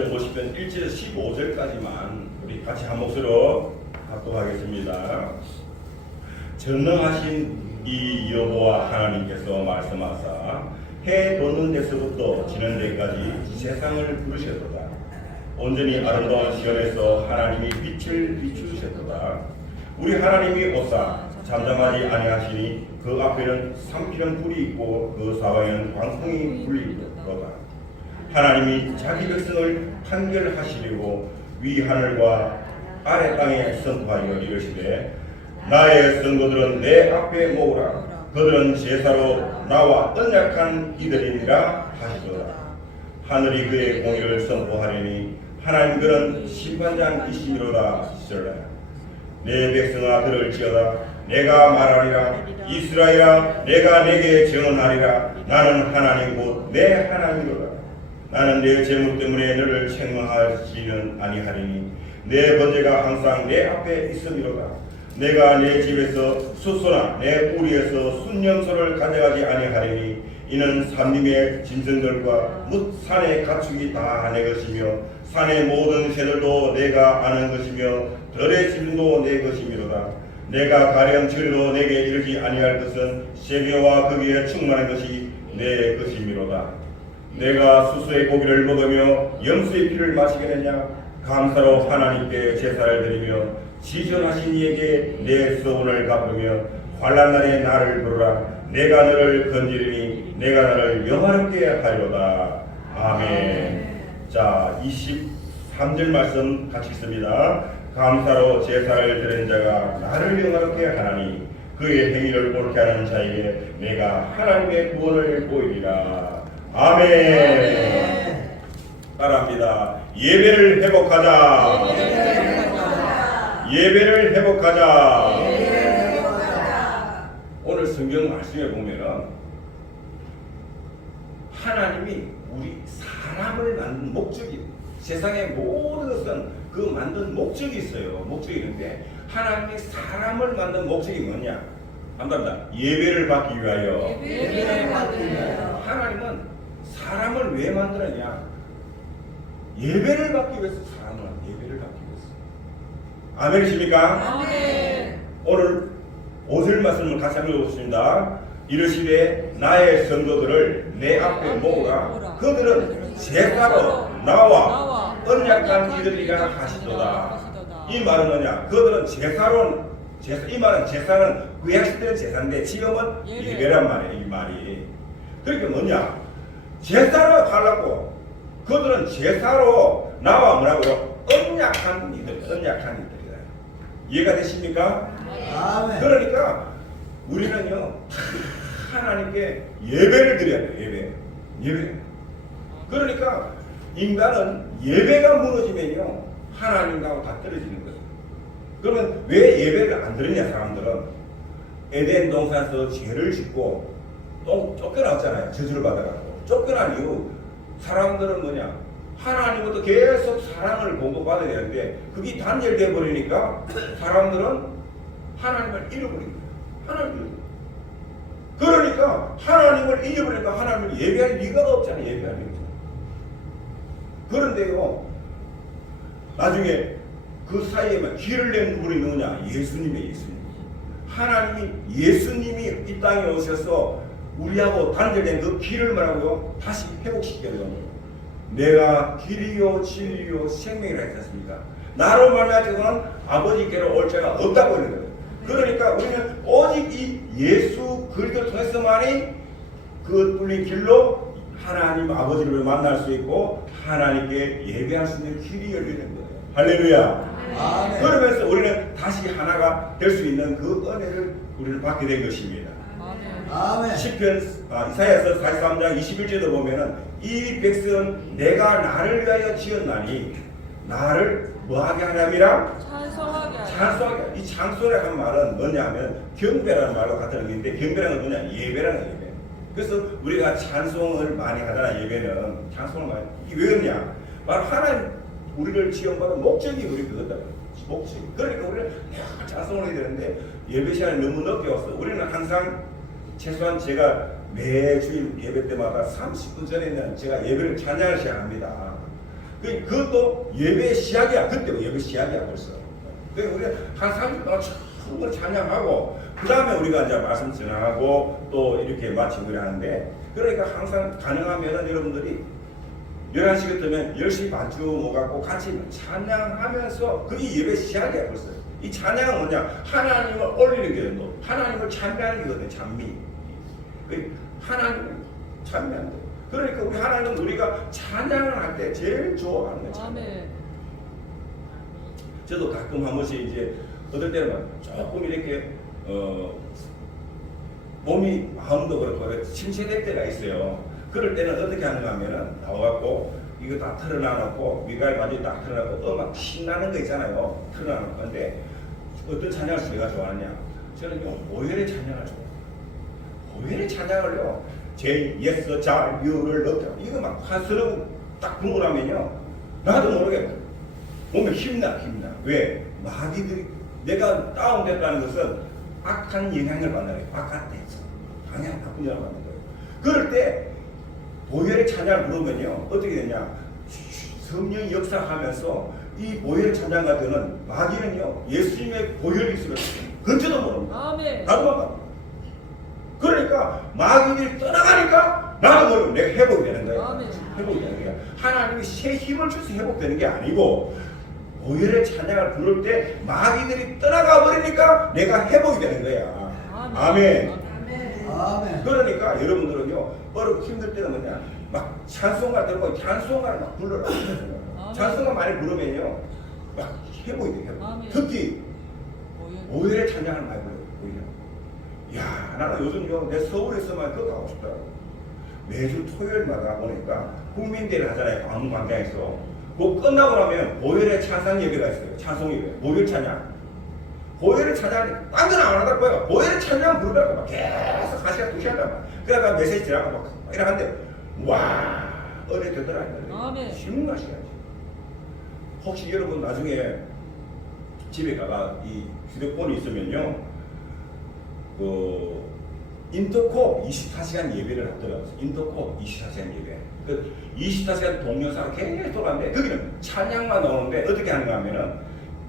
50편 1절 15절까지만 우리 같이 한 목소리로 합독하겠습니다. 전능하신 이 여호와 하나님께서 말씀하사 해 돋는 데서부터 지는 데까지 세상을 부르셨도다. 온전히 아름다운 시온에서 하나님이 빛을 비추셨도다. 우리 하나님이 오사 잠잠하지 아니하시니 그 앞에는 삼키는 불이 있고 그 사방에는 광풍이 불리도다. 하나님이 자기 백성을 판결하시려고 위 하늘과 아래 땅에 선포하여 이르시되 나의 성도들은 내 앞에 모으라. 그들은 제사로 나와 언약한 이들이니라 하시도다. 하늘이 그의 공의를 선포하리니 하나님 그는 심판장이시미로다 하시더라. 내 백성아 들을지어다. 내가 말하리라. 이스라엘아 내가 내게 증언하리라. 나는 하나님 곧 내 하나님이로다. 나는 내 재물 때문에 너를 책망하지는 아니하리니 내 번제가 항상 내 앞에 있음이로다. 내가 내 집에서 숫소나 내 뿌리에서 순염소를 가져가지 아니하리니 이는 산림의 짐승들과 뭇 산의 가축이 다 내 것이며 산의 모든 새들도 내가 아는 것이며 들의 짐도 내 것이미로다. 내가 가령 저리로 내게 이르지 아니할 것은 세계와 거기에 충만한 것이 내 것이미로다. 내가 수수의 고기를 먹으며 염소의 피를 마시겠느냐? 감사로 하나님께 제사를 드리며 지존하신 이에게 내 서원을 갚으며 환난 날에 나를 부르라. 내가 너를 건지리니 내가 너를 영화롭게 하리로다. 아멘. 자, 23절 말씀 같이 읽습니다. 감사로 제사를 드린 자가 나를 영화롭게 하나니 그의 행위를 옳게 하는 자에게 내가 하나님의 구원을 보이리라. 아멘. 따라합니다. 예배를 회복하자. 예배를 회복하자. 오늘 성경 말씀에 보면은 하나님이 우리 사람을 만든 목적이, 세상의 모든 것은 그 만든 목적이 있어요. 목적이 있는데 하나님이 사람을 만든 목적이 뭐냐? 한번더 예배를 받기 위하여. 예배를 받기 위하여. 하나님은 사람을 왜 만들었냐? 예배를 받기 위해서 사람을 예배를 받기 위해서. 아멘이십니까? 아멘. 오늘 5절 말씀을 같이 한번 읽어보겠습니다. 이르시되 나의 성도들을 내 앞에 모으라. 그들은 제사로 나와 언약한 이들이라 하시도다. 이 말은 뭐냐? 그들은 제사로, 이 말은 제사는 구약 시대는 제사인데 지금은 예배란 말이에요. 이 말이. 그러니까 뭐냐? 제사로 하려고 그들은 제사로 나와 뭐라고요? 언약한 이들, 언약한 이들이다. 이해가 되십니까? 아멘. 그러니까 우리는요 하나님께 예배를 드려야 돼요. 예배. 그러니까 인간은 예배가 무너지면요 하나님과 다 떨어지는 거예요. 그러면 왜 예배를 안 드리냐? 사람들은 에덴 동산에서 죄를 짓고 또 쫓겨났잖아요. 저주를 받아가지고 쫓겨난 이후 사람들은 뭐냐? 하나님부터 계속 사랑을 공급받아야 되는데 그게 단절되어 버리니까 사람들은 하나님을 잃어버린 거예요. 하나님을 잃어버린 거예요. 그러니까 하나님을 잊어버리니까 하나님을 예배할 리가 없잖아요. 예배할 리가. 그런데요 나중에 그 사이에만 길을 낸 분이 누구냐? 예수님이에요. 예수님. 하나님이 예수님이 이 땅에 오셔서 우리하고 단절된 그 길을 말하고요 다시 회복시켜야 돼요. 내가 길이요 진리요 생명이라 했지 않습니까? 나로 말미암아 아버지께로 올 자가 없다고 하는 거예요. 그러니까 우리는 오직 이 예수 그리스도를 통해서만이 그 뚫린 길로 하나님 아버지를 만날 수 있고 하나님께 예배할 수 있는 길이 열리는 거예요. 할렐루야. 아멘. 그러면서 우리는 다시 하나가 될 수 있는 그 은혜를 우리는 받게 된 것입니다. 아멘. 시편 이사야서 43장 21절도 보면은 이 백성은 내가 나를 위하여 지었나니 나를 뭐하게 하냐미라? 찬송하게. 이 찬송이라는 말은 뭐냐면 경배라는 말과 같은 의미인데 경배라는 건 뭐냐? 예배라는 의미예요. 그래서 우리가 찬송을 많이 하잖아. 예배는 찬송을 많이. 이게 왜 그러냐? 바로 하나님 우리를 지원받은 목적이 우리 그거다. 목적. 그러니까 우리는 찬송을 해야 되는데 예배 시간이 너무 늦게 왔어. 우리는 항상 최소한 제가 매주일 예배 때마다 30분 전에는 제가 예배를 찬양을 시작합니다. 그것도 예배 시작이야. 그때가 예배 시작이야 벌써. 그러니까 우리가 한 30분 동안 처음으로 찬양하고 그 다음에 우리가 이제 말씀 전하고 또 이렇게 마치고 하는데, 그러니까 항상 가능하면 여러분들이 11시 같으면 10시 반쯤 오갖고 같이 찬양하면서 그게 예배 시작이야 벌써. 이 찬양은 뭐냐? 하나님을 올리는 게 뭐 하나님을 찬미하는 게거든. 찬미. 하나님을 찬미하는 거. 그러니까 우리 하나님은 우리가 찬양을 할 때 제일 좋아하는 거야. 아멘. 저도 가끔 한 번씩 이제 어떨 때는 조금 이렇게 몸이 마음도 그렇고 침체될 때가 있어요. 그럴 때는 어떻게 하는가 하면은 나와갖고 이거 다 털어놔놓고 위갈 바지 딱 털어놔놓고 음악 신나는 거 있잖아요. 털어놔놓고. 근데 어떤 찬양을 제가 좋아하냐? 저는 오열의 찬양을 좋아해요. 오열의 찬양을요, 제 예서 자유를 넣고 이거 막 화스러운 딱 부르라면요, 나도 모르게 몸에 힘나. 왜? 마귀들이, 내가 다운됐다는 것은 악한 영향을 받는 거예요. 바깥에서 방향 나쁜 영향을 받는 거예요. 그럴 때 보혈의 찬양을 부르면요 어떻게 되냐? 성령이 역사하면서 이 보혈의 찬양 같은 마귀는요 예수님의 보혈이 있으면 근처도 모릅니다. 아멘. 나도 몰라. 그러니까 마귀들이 떠나가니까 나도 모르고 내가 회복이 되는 거예요. 아멘. 회복이 되는 거예요. 하나님이 새 힘을 줘서 회복되는 게 아니고 보혈의 찬양을 부를 때 마귀들이 떠나가 버리니까 내가 회복이 되는 거야. 아멘. 아멘. 그러니까 여러분들은요 어렵고 힘들 때는 뭐냐, 막 찬송가 들고 찬송가를 막 불러라. 찬송가 많이 부르면요 막 회복이 돼요. 아멘. 특히 오열의 찬양을 많이 불러요. 야, 나는 요즘요 내 서울에서만 그거 가고 싶더라고. 매주 토요일마다 보니까 국민대회를 하잖아요. 광장에서. 그거 끝나고 나면 보혈의 찬양 예배가 있어요. 찬송 예배, 보혈 찬양. 보혈의 찬양, 딴 건 안 하다 보니까 보혈의 찬양 부르다가 막 계속 1시간, 2시간 막. 그러다가 메시지 지나고 막 이러는데, 와, 은혜 되더라. 아멘. 쉬운 시간이지. 혹시 여러분 나중에 집에 가가 이 휴대폰이 있으면요, 인터콥 24시간 예배를 하더라고요. 인터콥 24시간 예배. 그 24시간 동영상을 계속 하는데 거기는 찬양만 나오는데 어떻게 하는가 하면은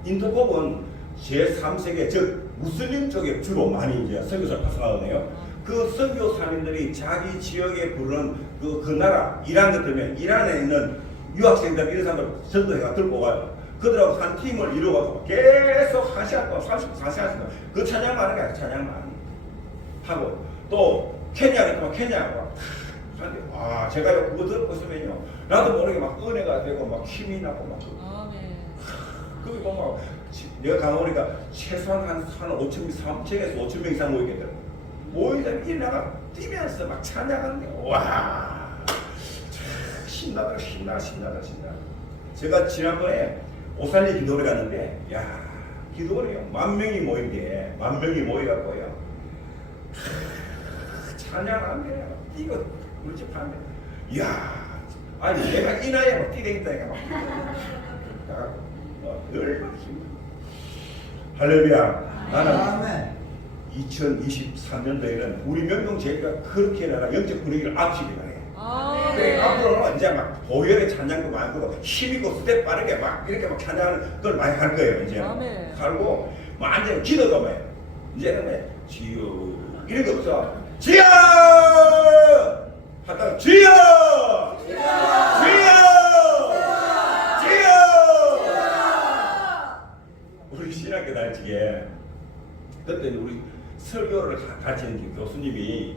인터콥은 제3세계 즉 무슬림 쪽에 주로 많이 이제 선교사를 파송하거든요. 그 선교사님들이 자기 지역에 부르는 그 나라 이란 같으면 이란에 있는 유학생들 이런 사람들 전도회가 들고 가요. 그들하고 한 팀을 이루어가서 계속 1시간 동안 34시간 동안 그 찬양만 하는 게 아니라 찬양만 하고, 또 케냐 같으면 케냐하고 하는데, 와, 제가 그거 듣고 있으면요 나도 모르게 막 은혜가 되고 막 힘이 나고 막. 아멘. 그게 막 내가 가보니까 최소한 한 3천에서 5천 명 이상 모이겠더라고. 모이다 일나가 뛰면서 막 찬양하는데, 와, 신나다. 제가 지난번에 오살리 기도를 갔는데, 야, 기도를요 10,000명이 모인데 10,000명이 모여갖고요 찬양하네. 이거 우리 집 하면, 이야, 아니 내가 이 나이에 막 뛰댕기다니까 막 얼마나 힘들어. 할렐루야. 나는 아멘. 2023년도에는 우리 명동제가 그렇게 나가 영적 분위기를 앞시키게 해. 아멘. 그래, 앞으로는 이제 막 보혈의 찬양도 많이 하고 힘있고 스텝 빠르게 막 이렇게 막 찬양하는 걸 많이 할 거예요. 이제 아멘. 하고 완전 기도도 뭐 이제는 주여 이런 거 없어. 주여 하다가 주여 우리 신학교 다니게 그때 우리 설교를 가르치는 교수님이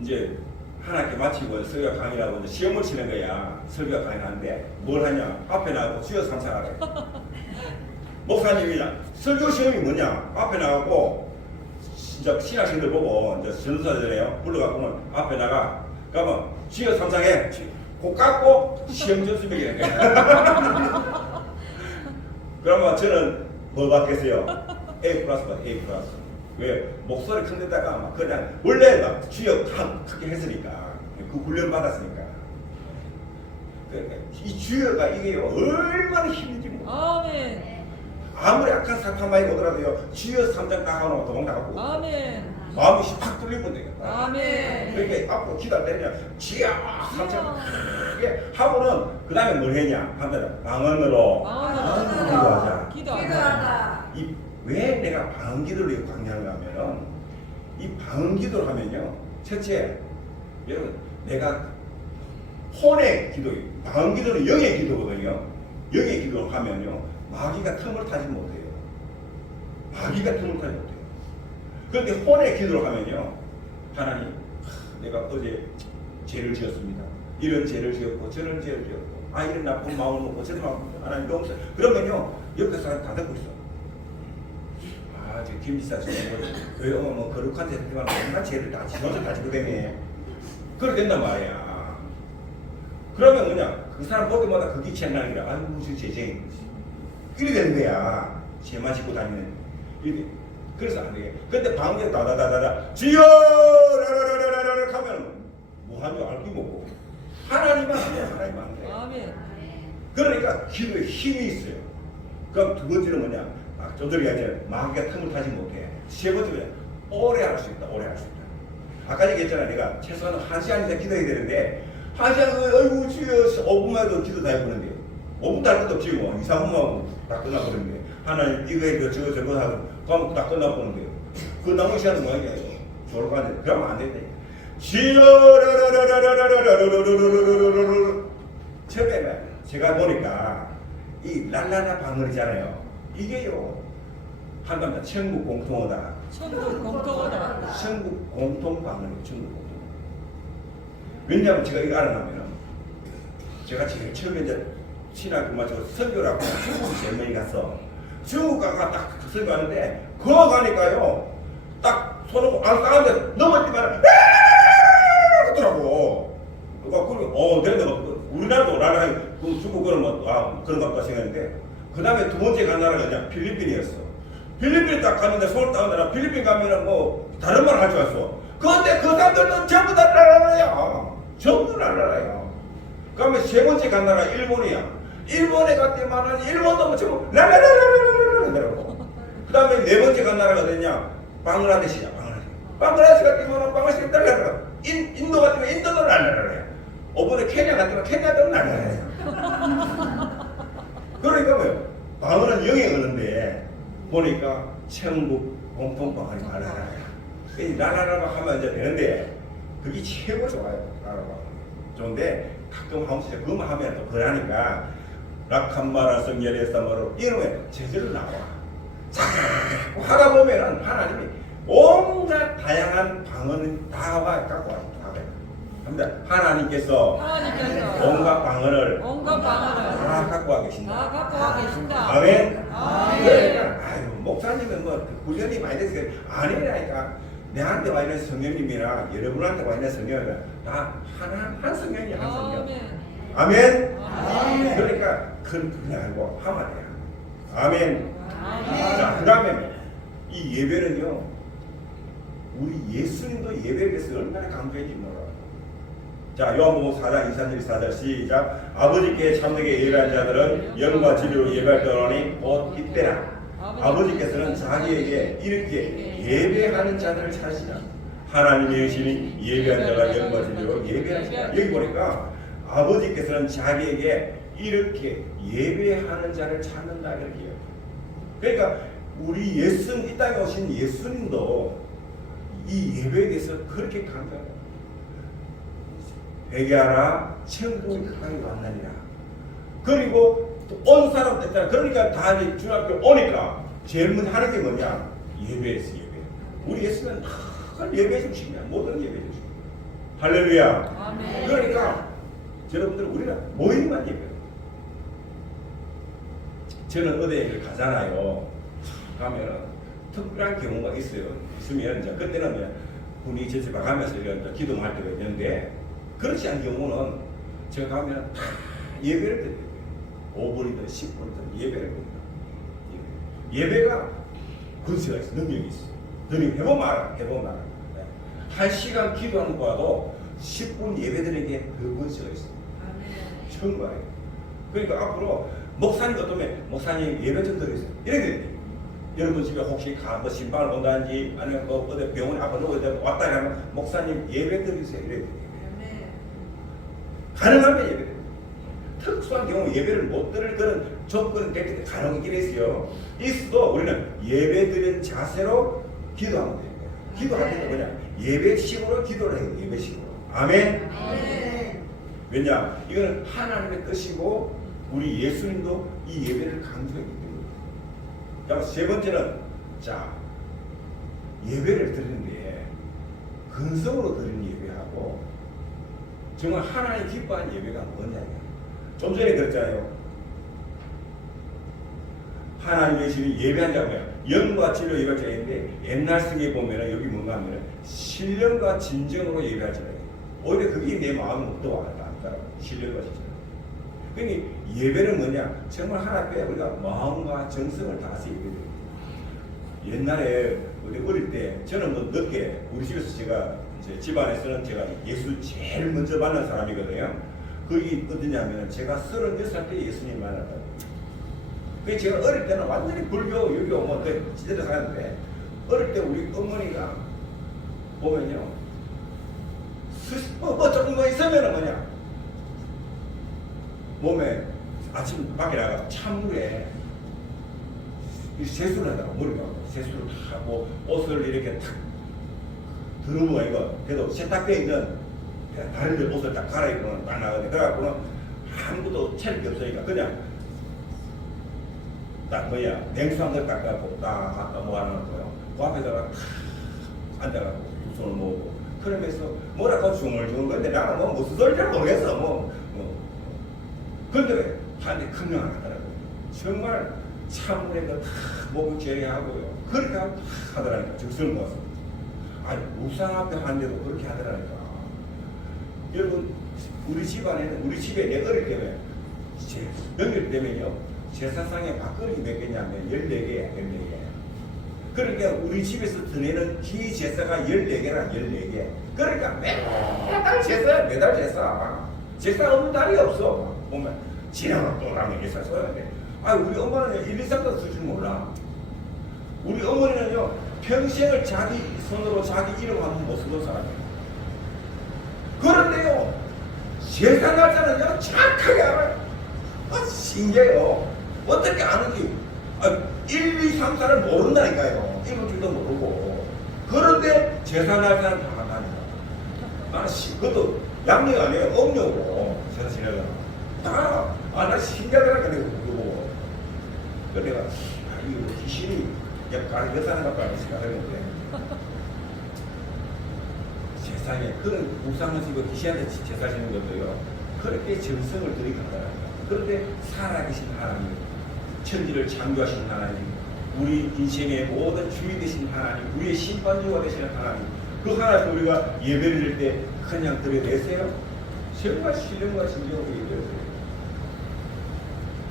이제 한 학기 마치고 설교 강의라고 이제 시험을 치는 거야. 설교 강의를 하는데 뭘 하냐? 앞에 나가고 수요 삼사하래. 목사님이 설교 시험이 뭐냐? 앞에 나가고 진짜 신학생들 보고 이제 전도사잖아요. 불러갖고는 앞에 나가. 그러면 수요 삼사해. 고 깎고 시험 점수 매기는 거야. 그러면 저는 뭐 받겠어요? A 플러스다. A 플러스. 왜? 목소리 큰 데다가 막 그냥 원래 막 주역 크게 했으니까 그 훈련 받았으니까. 그러니까 이 주역가 이게 얼마나 힘든지 몰라. 아멘. 아무리 악한 사탄만이 오더라도요 주여 3장 딱 하고 도망 나가고 아멘. 마음이 확 뚫리면 되겠다. 아멘. 그러니까 앞으로 기도할 때는 지야 3장 크게 하고는 그 다음에 뭘 했냐 하면 방언으로 기도하자. 기도하자. 왜 내가 방언 기도를 강조하는가 하면은 이 방언 기도를 하면요 첫째 여러분 내가 혼의 기도 방언 기도는 영의 기도거든요. 영의 기도를 하면요 마귀가 틈을 타지 못해요. 마귀가 틈을 타지 못해요. 그런데 혼의 기도를 하면요 하나님 내가 어제 죄를 지었습니다. 이런 죄를 지었고 저런 죄를 지었고 이런 나쁜 마음을 먹고 저런 마음을 먹고 하나님 너무 그러면요 옆에 사람 다 듣고 있어. 저 김지사 왜요? 뭐 거룩한 죄지만 온갖 죄를 다 지어서 가지고 되네. 그렇게 된단 말이야. 그러면 뭐냐 그 사람 볼 때마다 그게 채널이라 아이고 저 죄쟁이 이렇게 되는 거야. 죄만 짓고 다니는 이렇게. 그래서 안 되게. 근데 방금 다다다다다 지어 라라라라라라 하면 뭐 하는 줄 알기 먹고 하나님만 하면 하나님만 안 돼. 아멘. 그러니까 기도에 힘이 있어요. 그럼 두 번째는 뭐냐? 저들이 이제 마귀가 틈을 타지 못해. 세 번째는 오래 할 수 있다. 오래 할 수 있다. 아까 얘기했잖아. 내가 최소한 1시간 이상 기도해야 되는데 1시간 아이고 주여 5분만 해도 기도 다 해보는데 5분도 할 것도 없지 뭐 2, 3분만 하고 다 끝나버리는데 하나님 이거 해 저거 저거 하고 그럼 다 끝나버리는데 그 남은 시간은 뭐야 이게 졸업하는데 그러면 안 된대. 처음에 제가 보니까 이 랄라라 방언이잖아요. 이게요 한답니다. 천국 공통어다. 천국 공통어다. 천국 공통 방언이에요. 천국 공통. 왜냐하면 제가 이거 알아나면은 제가 제일 처음에 이제 신학 마치고 선교를 하고 중국 젊은이 갔어. 중국 가가 딱 선교하는데 그거 가니까요 딱 손을 안 싸는데 넘어지면 하더라고. 그리고 내가 우리나라도 나라가 중국 거는 뭐 그런 것 같다 생각했는데 그 다음에 두 번째 간 나라가 그냥 필리핀이었어. 필리핀 딱 갔는데 손을 따는데 필리핀 가면은 뭐 다른 말 할 줄 알았어. 그런데 그 사람들은 전부 다 나라야. 전부 나라야. 그러면 세 번째 간 나라가 일본이야. 일본에 갔더니만은 일본도 뭐 전부 라라라라라라라라라고. 그 다음에 네 번째 간 나라가 어디냐? 방글라데시야. 방글라데시 갔더니만은 방글라데시 따라라라. 인도 갔더니 인도도 라라라라야. 이번에 케냐 갔더니 케냐도 라라라라야. 그러니까 뭐요? 방언은 영의 언어인데 보니까 천국 공통방언이 라라라. 이 라라라라 하면 이제 되는데 그게 최고 좋아요. 라라라. 좋은데 가끔 한 번씩 그것만 하면 또 그러니까 락한마라 성결에서 뭐로 이놈의 제대로 나와. 자꾸 하다 보면은 하나님이 온갖 다양한 방언을 다 갖고 와요. 합니다. 하나님께서 온갖 방언을 다 갖고 와 계신다. 아멘. 그러니까 목사님은 뭐 훈련이 많이 됐어요. 아니라니까 내한테 와 있는 성령님이나 여러분한테 와 있는 성령이나 다 한 성령이야. 한 성령. 아멘. 그러니까 그냥 알고 하면 돼요. 아멘. 자, 그 다음에 이 예배는요 우리 예수님도 예배에 대해서 얼마나 강조했는지 몰라. 자, 요한복음 4장 23절 24절 시작. 아버지께 참되게 예배한 자들은 영과 진리로 예배할 때로니 곧 이때라. 아버지께서는 자기에게 이렇게 예배하는 자들을 찾으시라. 하나님의 여신이 예배한 자가 영과 진리로 예배하시라. 여기 보니까 아버지께서는 자기에게 이렇게 예배하는 자를 찾는다 이렇게요. 그러니까 우리 이 땅에 오신 예수님도 이 예배에 대해서 그렇게 강조해요. 회개하라 천국이 가까이 왔느니라. 그리고 또 온 사람 됐잖아. 그러니까 다 중학교 오니까 제일 먼저 하는 게 뭐냐? 예배에서 예배. 우리 예수는 다 예배 중심이야. 모든 예배 중심. 할렐루야. 아멘. 그러니까 여러분들 우리는 모임만 예배. 저는 어디에 가잖아요. 가면은 특별한 경우가 있으면 이제 그때는 그냥 분위기 제집에 가면서 이런 기도할 때가 있는데 그렇지 않은 경우는 제가 가면 다 예배를 드려요. 5분이든 10분이든 예배를 드립니다. 예배가 근세가 있어. 능력이 있어. 능력이 해보면 알아. 해보면 알아. 1시간 기도하는 거와도 10분 예배 드리는 게 더 근세가 있어. 천국이에요. 그러니까 앞으로 목사님 어떠면 목사님 예배 좀 드리세요. 이렇게 여러분 집에 혹시 뭐 신방을 본다든지 아니면 뭐 어디 병원에 앞으로 누구 왔다 하면 목사님 예배 드리세요. 이렇게 가능하면 예배 드립니다. 특수한 경우 예배를 못 드릴 그런 조건은 될 때 가능하긴 했어요. 있어도 우리는 예배 드리는 자세로 기도하면 돼요. 기도할 때는 뭐냐? 예배식으로 기도를 해요. 예배식으로. 아멘. 왜냐? 이거는 하나님의 뜻이고 우리 예수님도 이 예배를 강조했기 때문에. 세 번째는 자 예배를 드리는데 근성으로 드리는 예배하고 정말 하나님 기뻐하는 예배가 뭐냐? 좀 전에 그랬잖아요. 하나님의 신이 예배한 자가 뭐야? 영과 진리로 예배할 자가 있는데 옛날 성에 보면은 여기 뭔가 하면은 신령과 진정으로 예배할 자가 있어요. 오히려 그게 내 마음을 더 와닿더라고요. 신령과 진정. 그러니까 예배는 뭐냐? 정말 하나 앞에 우리가 마음과 정성을 다해서 예배드립니다. 옛날에 우리 어릴 때 저는 뭐 늦게 우리 집에서 제가 이제 집안에서는 제가 예수 제일 먼저 만난 사람이거든요. 그게 어디냐면 제가 36살 때 예수님 만났다고. 그 제가 어릴 때는 완전히 불교, 유교 뭐 지대로 살았는데 어릴 때 우리 어머니가 보면요, 뭐 조금 뭐 있으면은 뭐냐, 몸에 아침 밖에 나가 찬물에 세수를 하다가 머리가 세수를 다 하고 옷을 이렇게 탁 들어보가 이거 그래도 세탁대에 있는 다른 데 옷을 딱 갈아입고는 딱 나가거든요. 그래갖고는 아무것도 차릴 게 없으니까 그냥 딱 뭐야 냉수 한 번 딱 갖고 딱 갖다 뭐 하는 거요. 그 앞에다가 탁 앉아갖고 두 손을 모으고 그러면서 뭐라고 중얼중얼 건데 나는 뭐 무슨 소리인지 모르겠어. 근데 한테 큰명을 하더라고요. 정말 찬물에 다 목을 제외하고요. 그렇게 다 하더라니까. 적성을 모았어. 아니 우상 앞에 하는데도 그렇게 하더라니까. 여러분 우리 집안에는 우리 집에 내 어릴 때면 명절 때면요 제사상에 밥그릇이 몇 개냐면 14개야 14개. 그러니까 우리 집에서 드내는 기 제사가 14개라 14개. 그러니까 매달 제사야 매달 제사. 제사 없는 달이 없어. 보면 지나면 또 라면 제사 써야 돼. 아 우리 엄마는 1, 2, 3도 쓸 줄 몰라. 우리 어머니는요 평생을 자기 손으로 자기 이름 한번 못 쓰던 사람이에요. 그런데요 세상 날짜는요 정확하게 알아요. 신기해요. 어떻게 아는지. 1, 2, 3, 4를 모른다니까요. 읽을 줄도 모르고. 그런데 제사 날짜는 다 안다니까. 그것도 양력 아니에요. 음력으로 제사 지내잖아. 나 신기하더라니까 내가 그거. 그래서 내가 이거 귀신이 몇 사람 갖고 알고 생각했는데 세상에 그런 우상을 쓰고 귀신한테 제사 지는 것도요 그렇게 정성을 들이게 하더라고요. 그런데 살아계신 하나님, 천지를 창조하신 하나님, 우리 인생의 모든 주인 되신 하나님, 우리의 심판주가 되시는 하나님, 그 하나님 우리가 예배를 드릴 때 그냥 드려내세요? 정말 신령과 진정으로 예배를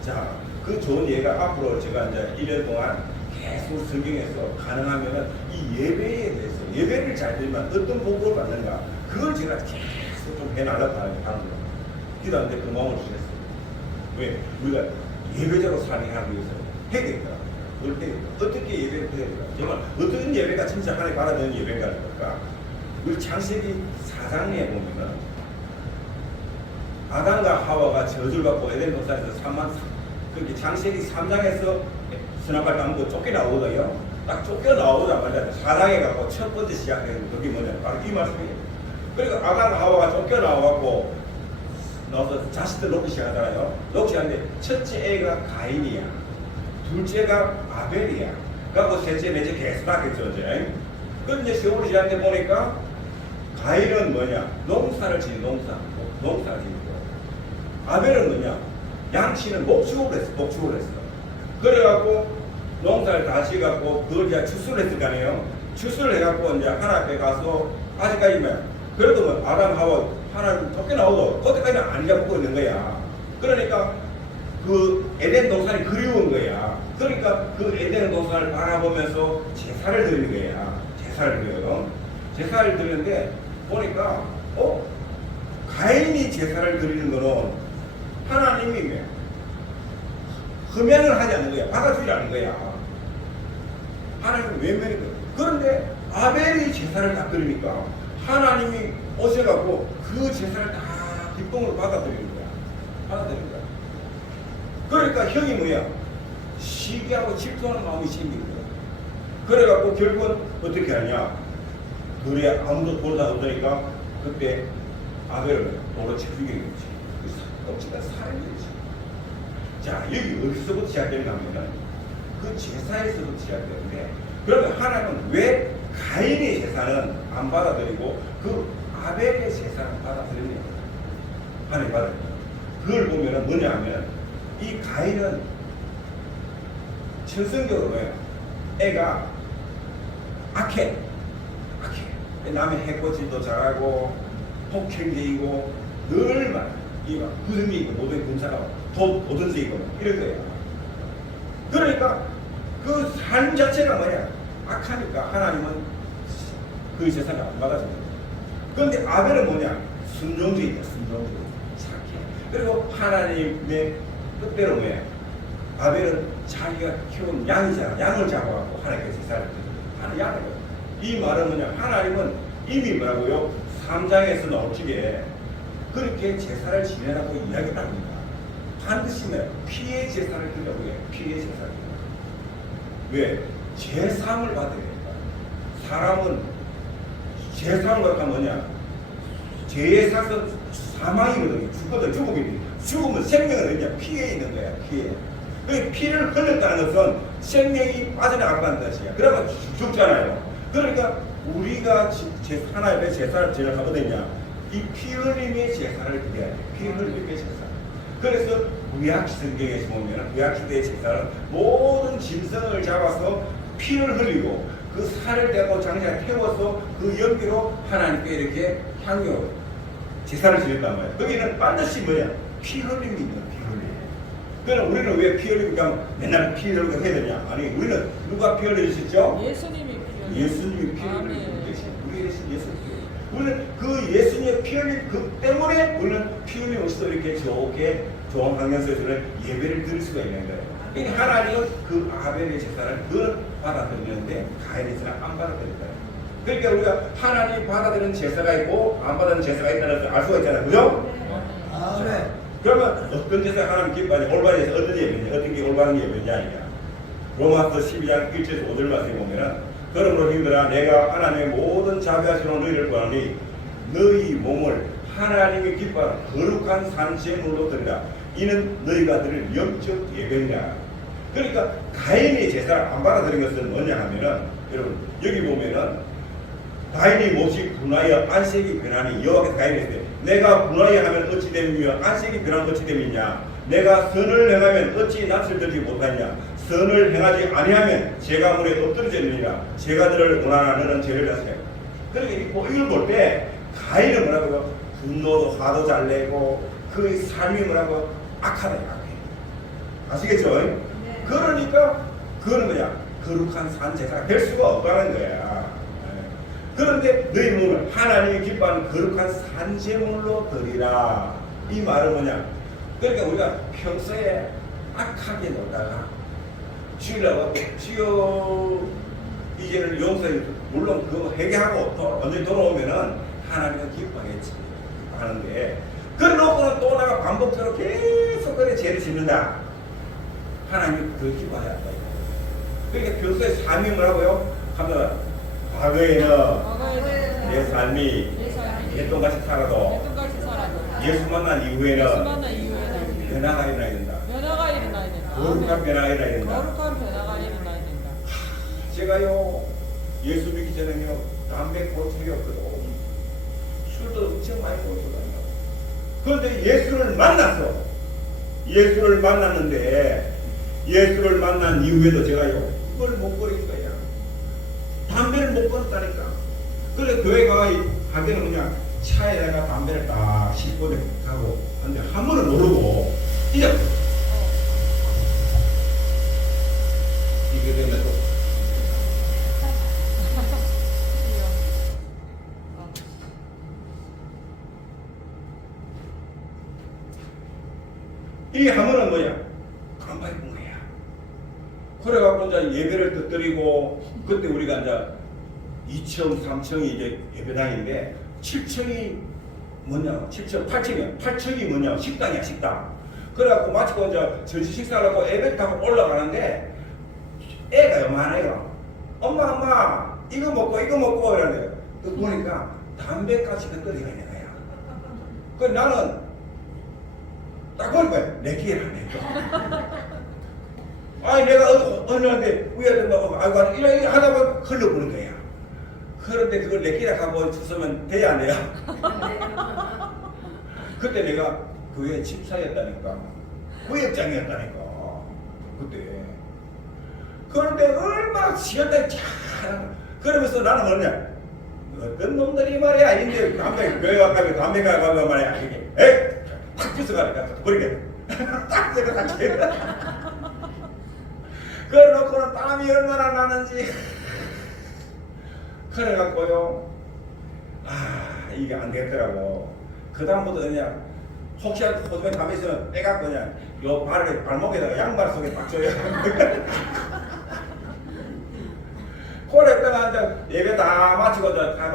자, 그 좋은 예가 앞으로 제가 이제 1년 동안 계속 성경에서 가능하면은 이 예배에 대해서 예배를 잘 드리면 어떤 복을 받는가 그걸 제가 계속 좀 해나가려고 하는 거예요. 기도하는데 그 마음을 주셨어요. 왜? 우리가 예배자로 살아가기 위해서 해야 되겠다. 그럴 때 어떻게 예배를 해야 될까? 정말 어떤 예배가 진짜 하나님 바라는 예배가 될까? 우리 창세기 4장에 보면은 아담과 하와가 저주를 받고 에덴 동산에서 그렇게 창세기 3장에서 선악과를 따먹고 쫓겨나오거든요. 딱 쫓겨나오자마자 4장에 가고 첫 번째 시작하는 그게 뭐냐? 바로 이 말씀이에요. 그러니까 아담과 하와가 쫓겨나와갖고 나와서 자식들 놓기 시작하잖아요. 놓기 시작하는데 첫째 애가 가인이야. 둘째가 아벨이야. 그리고 셋째, 넷째 계속 낳겠죠. 그런데 이제 세월이 지났는데 보니까 가인은 뭐냐? 농사를 지는 농사를 지는 거. 아벨은 뭐냐? 양치는 목축을 했어. 그래갖고 농사를 다 지어갖고 그걸 이제 추수를 했을 거 아니에요. 추수를 해갖고 이제 하나 앞에 가서 아직까지만 그래도 뭐 아담 하와 하나님 쫓겨나오도 그때까지는 안 잡고 있는 거야. 그러니까 그 에덴 동산이 그리운 거야. 그러니까 그 에덴 동산을 바라보면서 제사를 드리는 거야. 제사를 드려요. 제사를 드리는데 보니까 가인이 제사를 드리는 거는 하나님이 흠양을 하지 않는 거야. 받아주라는 거야. 하나님은 외면이 거야. 그런데 아벨이 제사를 다 드리니까 하나님이 오셔갖고 그 제사를 다 기쁨으로 받아들이는 거야. 받아들이는 거야. 그러니까 형이 뭐야? 시기하고 질투하는 마음이 생기는 거야. 그래갖고 결국은 어떻게 하냐? 둘이 아무도 보다 없으니까 그때 아벨을 도로 쳐 죽이는 거지. 어찌가 살인 거지. 자, 여기 어디서부터 시작되는가 하면은 그 제사에서부터 시작되는데, 그러면 하나님은 왜 가인의 제사는 안 받아들이고 그 아벨의 제사는 받아들이냐? 하나님 받아들이냐? 그걸 보면은 뭐냐 하면 이 가인은 천성적으로 뭐야? 애가 악해. 남의 해코지도 잘하고 폭행적이고 늘 막 부정적이고 모든 군사가 도덕적이고 이런 거야. 그러니까 그 삶 자체가 뭐야? 악하니까 하나님은 그 제사를 안 받아줍니다. 그런데 아벨은 뭐냐? 순종주의다. 착해. 그리고 하나님의 뜻대로 뭐야? 아벨은 자기가 키운 양이잖아. 양을 잡아갖고 하나님께 제사를 드립니다. 양을. 이 말은 뭐냐? 하나님은 이미 뭐라고요? 3장에서 나올 적에 그렇게 제사를 지내라고 이야기를 합니다. 반드시 피의 제사를 드리라고 해요. 피의 제사를. 왜? 제사함을 받아야 됩니다. 사람은 제사함을 받으면 뭐냐? 죄에 사서 사망이거든요. 죽거든. 죽으면 생명은 어디냐? 피에 있는 거야. 피에. 그 피를 흘렸다는 것은 생명이 빠져나간다는 뜻이야. 그러면 죽잖아요. 그러니까 우리가 하나님의 제사를 지내려면 어디냐? 이 피 흘림의 제사를 드려야 돼. 피 흘림의 제사. 그래서 구약 성경에서 보면 구약 시대의 제사는 모든 짐승을 잡아서 피를 흘리고 그 살을 떼고 장자를 태워서 그 연기로 하나님께 이렇게 향유 제사를 지냈단 말이야. 거기는 반드시 뭐야? 피 흘림이 있는 피 흘림. 그럼 우리는 왜 피 흘리니까 맨날 피 흘리고 해야 되냐? 아니, 우리는 누가 피 흘리셨죠? 예수님이 예수님이 피 흘리신 것이 우리 예수님. 우리는 그 예수님의 피 흘림 그 때문에 우리는 피 흘림 없이도 이렇게 좋게 좋은 환경에서는 예배를 드릴 수가 있는 거예요. 그러니까 하나님은 그 아벨의 제사를 그걸 받아들이는데 가인의 제사는 안 받아들인다. 그러니까 우리가 하나님이 받아들이는 제사가 있고 안 받아들이는 제사가 있다는 걸 알 수가 있잖아요. 그죠? 아멘. 그러면 어떤 제사가 하나님 기뻐하냐? 올바른 제사 어떤 예배냐? 어떤 게 올바른 예배냐? 이게 로마서 12장 1절에서 5절 말씀에 보면은 그러므로 형들아 내가 하나님의 모든 자비하시는 너희를 구하니 너희 몸을 하나님이 기뻐하는 거룩한 산 제물로 드리라. 이는 너희가 드릴 영적 예배냐. 그러니까 가인의 제사를 안 받아들인 것은 뭐냐 하면은 여러분 여기 보면은 가인이 몹시 분하여 안색이 변하니 여호와께서 가인에게 이르시되 내가 분하여 하면 어찌 됨이며 안색이 변하면 어찌 됨이냐. 내가 선을 행하면 어찌 낯을 들지 못하냐. 선을 행하지 아니하면 죄가 물에 엎드러지느니라. 죄가 너를 원하나 너는 죄를 하세요. 그러니까 이걸 볼 때 가인은 뭐라고요? 분노도 화도 잘 내고 그 삶이 뭐라고? 악하다. 악해. 아시겠죠? 네. 그러니까 그거는 뭐냐? 거룩한 산 제사가 될 수가 없다는 거야. 그런데 너희 몸을 하나님이 기뻐하는 거룩한 산 제물로 드리라. 이 말은 뭐냐? 그러니까 우리가 평소에 악하게 놀다가 주일날 주여 이제는 용서해 물론 그거 회개하고 완전히 돌아오면은 하나님은 기뻐하겠지 하는데 그러고는 또 내가 반복적으로 계속 그래 죄를 짓는다. 하나님이 그 기뻐하지 않다. 그러니까 평소에 삶이 뭐라고요? 하면 과거에는 내 삶이 개똥같이 살아도 예수 만난 이후에는 변화가 일어나야 된다. 거룩한 변화가 일어나야 된다. 제가요 예수 믿기 전에요 담배 고를 적이 없거든. 술도 엄청 많이 먹었거든요. 그런데 예수를 만났는데 예수를 만난 이후에도 제가요 그걸 못 버린 거야. 담배를 못 끊었다니까. 그래 교회 갈 때는 그냥 차에다가 담배를 딱 싣고 가고 근데 한 번은 모르고 이제 이게 되면 또 이게 하면은 뭐야? 깜빡이 본 거야. 그래갖고 이제 예배를 드리고 그때 우리가 이제 2층, 3층이 이제 예배당인데 7층이 뭐냐? 7층, 8층이야. 8층이 뭐냐? 식당이야, 식당. 그래갖고 마치고 이제 전시 식사를 하고 예배 타고 올라가는데 애가 요만해요. 엄마 이거 먹고 이러는데 그 보니까 담배까지 던져리가 있는 거야. 그 나는 딱 보니까 내 기회라네. 아니 내가 어느한테 위에 뭐 아이고 이래 하다 보면 흘러보는 거야. 그런데 그걸 내 기회 하고 쳤으면 돼야 안 돼요? 그때 내가 교회 집사였다니까, 구역장이었다니까 그때. 그런데 얼마나 지었다 잘. 그러면서 나는 뭐냐? 어떤 놈들이 말이야. 아닌데 교회 가면 담배가 가면 말이야. 이게 에이 탁 부숴가니까 버리게. 딱 제가 딱 제. 그래놓고는 땀이 얼마나 나는지. 그래갖고요. 아 이게 안 되겠더라고. 그 다음부터 그냥 혹시라도 호주에 담배 있으면 빼갖고 그냥 요 발목에다가 양말 속에 딱 줘요. 그랬다가 이제 예배 다 마치고 이제 딱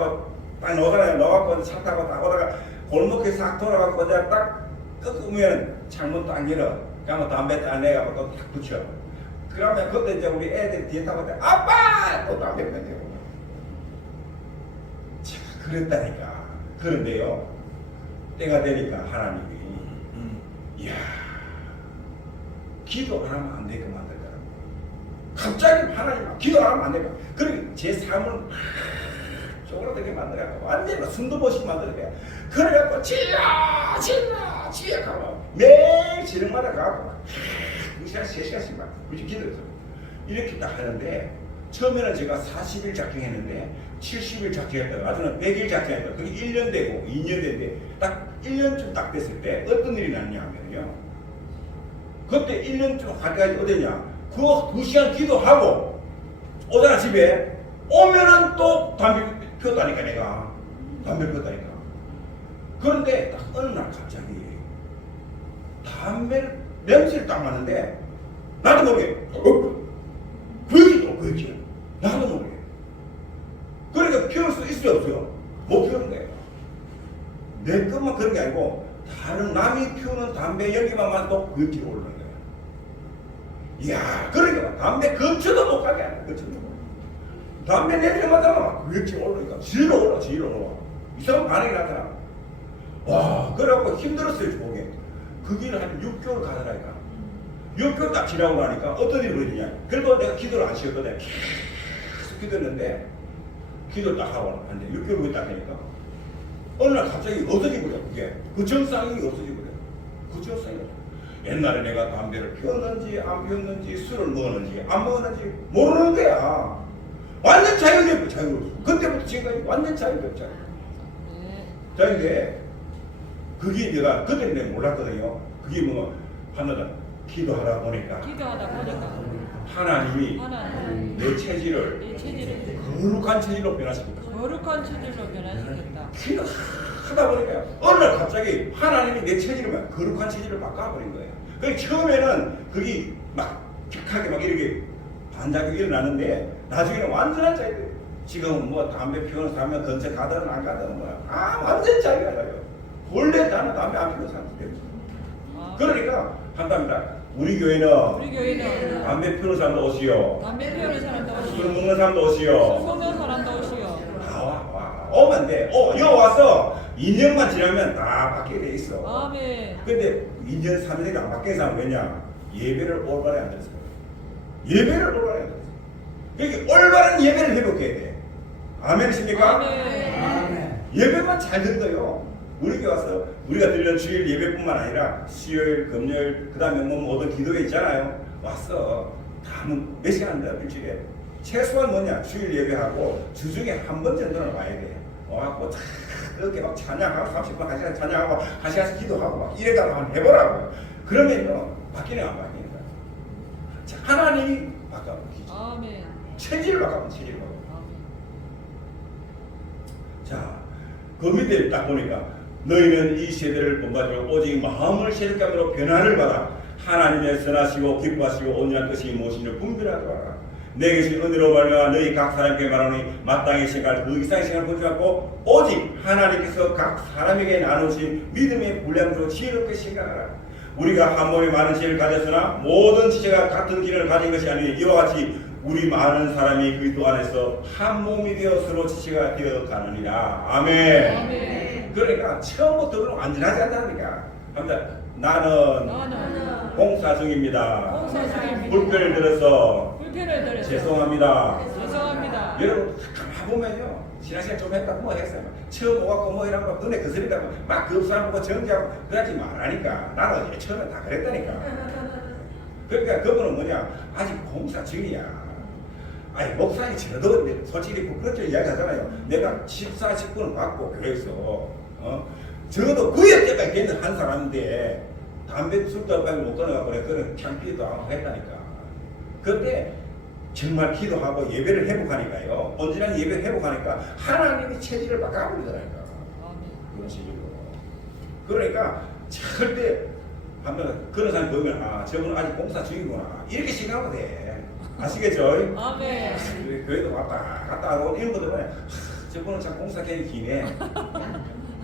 넣어가요. 넣어갖고 차 타고 딱 오다가 골목에 싹 돌아갖고 이제 딱 끄면 창문 딱 열어. 그러면 담배 딱 내갖고 또 딱 붙여. 그러면 그때 이제 우리 애들이 뒤에 타고 때 아빠! 또 담배 끊겨. 자, 그랬다니까. 그런데요. 때가 되니까 하나님이 이야 기도 안 하면 안 되게 만들더라고요. 갑자기 하나님 기도 안 하면 안 되고 그러니 제 삶을 쪼그라들게 만들어갖고 완전히 숨도 못 쉬게 만들어요. 그래갖고 지야 가고 매일 저녁마다 가고 2시간 3시간씩 막 굳이 기도했어요. 이렇게 딱 하는데 처음에는 제가 40일 작정했는데 70일 작정했다가 나중에 100일 작정했다가 그게 1년 되고 2년 됐는데 딱 1년쯤 딱 됐을 때 어떤 일이 났냐 하면요. 그때 1년쯤 가까이 어디냐 그 2시간 기도하고 오잖아 집에 오면은 또 담배 피웠다니까 내가 담배 피웠다니까. 그런데 딱 어느 날 갑자기 담배 냄새를 딱 맡는데 나도 모르게 그렇지 나도 모르게 그러니까 피울 수 있어요 없어요? 못 피우는 거예요. 내 것만 그런 게 아니고 다른 남이 피우는 담배 연기만 맡아도 구역질이 오르는 거예요. 이야 그러니까 담배 근처도 못 가게 하네. 근처도 못 가게. 담배 냄새 맡아도 구역질이 오르니까 지로 올라 이상한 반응이 나타나. 와 그래갖고 힘들었어요 보게. 그 길을 한 6개월 가더라니까. 6개월 딱 지나고 나니까 어떤 일이 벌어지냐. 그래도 내가 기도를 안 쉬었거든. 계속 기도했는데 기도를 딱 하고 하는데 6개월 후에 딱 되니까 어느 날 갑자기 없어지고요. 그게 그 정상이 없어지고요. 그 정상이 옛날에 내가 담배를 피웠는지 안 피웠는지 술을 먹었는지 안 먹었는지 모르는 거야. 완전 자유롭고 자유롭고 그때부터 지금까지 완전 자유롭잖아. 자유인데 그게 내가 그때는 내가 몰랐거든요. 그게 뭐 하나다 기도하다 보니까 하나님이 내 체질을 거룩한 체질로 변화시켰다. 거룩한 체질로 변화시켰다. 기도하다 보니까 어느 날 갑자기 하나님이 내 체질을 거룩한 체질로 바꿔버린 거예요. 그 처음에는 그게 막 격하게 막 이렇게 반작용이 일어나는데 나중에는 완전한 자유예요. 지금은 뭐 담배 피우는 사람은 근처 가든 안 가든 완전 자유가 나요. 원래 나는 담배 안 피우는 사람 때문에. 그러니까 한답니다. 우리 교회는 담배 피우는 사람도 오시오. 담배 피우는 사람도 오시오. 술 먹는 사람도 오시오. 술 먹는 사람도 오시오. 와. 오면 돼. 여기 와서 2년만 지나면 다 바뀌게 돼 있어. 아멘. 근데 2년, 3년이 안 바뀐 사람은 왜냐? 예배를 올바르게 안 들었어. 예배를 올바르게 안 들었어. 그러니까 올바른 예배를 회복해야 돼. 아멘이십니까? 아멘. 예배만 잘 듣어요. 우리 교회 와서 우리가 드리는 주일 예배뿐만 아니라 수요일, 금요일, 그 다음에 뭐 모든 기도회 있잖아요. 왔어. 다 몇 시간 합니다. 일주일에. 최소한 뭐냐? 주일 예배하고 주중에 한 번 정도는 와야 돼. 와갖고 다 그렇게 막 찬양하고 30분, 1시간 찬양하고 1시간씩 기도하고 막 이래가 한번 해보라고요. 그러면요. 바뀌네 안 바뀌는 거야. 자, 하나님이 바꿔보시죠. 아멘. 체질을 바꿔보면 체질을 바꿔. 자, 그 밑에 딱 보니까 너희는 이 세대를 본받으며 오직 마음을 새롭게 함으로 변화를 받아 하나님의 선하시고 기뻐하시고 온전한 뜻이 무엇인지 분별하고 알아. 내게 주신 은혜로 말미암아 너희 각 사람에게 말하노니 마땅히 생각 그 이상의 생각을 보지 않고 오직 하나님께서 각 사람에게 나누신 믿음의 분량으로 지혜롭게 생각하라. 우리가 한 몸에 많은 지혜를 가졌으나 모든 지체가 같은 기능을 가진 것이 아니니 이와 같이 우리 많은 사람이 그리스도 안에서 한 몸이 되어 서로 지체가 되어 가느니라. 아멘. 아멘. 그러니까 처음부터 완전하지 않다니까. 합니다. 나는 공사 중입니다. 공사 중입니다. 불편을 들어서 불편을 들어서 죄송합니다. 죄송합니다. 여러분 가보면요, 신앙생활 좀 했다 뭐 했어요. 처음 오갖고 뭐 이런 거 눈에 거슬리다 막 그 사람 보고 정지하고 그러지 말라니까. 나는 어제 처음에 다 그랬다니까. 그러니까 그분은 뭐냐, 아직 공사 중이야. 아니 목사님 저도 솔직히 그렇게 이야기하잖아요. 내가 14, 19는 받고 교회에서 적어도 구역 때까지 있는 한 사람인데 담배 술도 빨리 못 끊어가고 그래. 그런 창피도 안 하고 했다니까. 그때 정말 기도하고 예배를 회복하니까요. 온전한 예배를 회복하니까 하나님이 체질을 바꿔버리더라니까. 그런 식으로. 그러니까 절대 한번 그런 사람이 보면 아 저분은 아직 공사 중이구나 이렇게 생각하면 돼. 아시겠죠? 아멘. 교회도 왔다 갔다 하고 이런 것들 보면 저분은 참 공사 기간이 기네.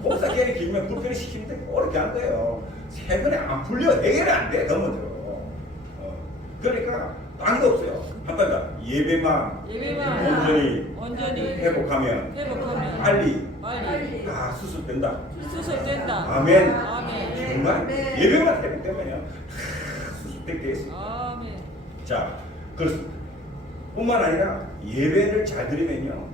공사 기간이 길면 불편히 시키는데 어렵게 한 거예요. 세 번에 안 풀려. 해결이 안 돼. 너무 들어. 그러니까 딴 거 없어요. 한번 예배만 온전히 회복하면 빨리 다 수습된다. 수습된다. 아멘. 아멘. 정말 예배만 회복되면요 수습되게 있습니다. 아멘. 자, 그렇습니다. 뿐만 아니라 예배를 잘 드리면요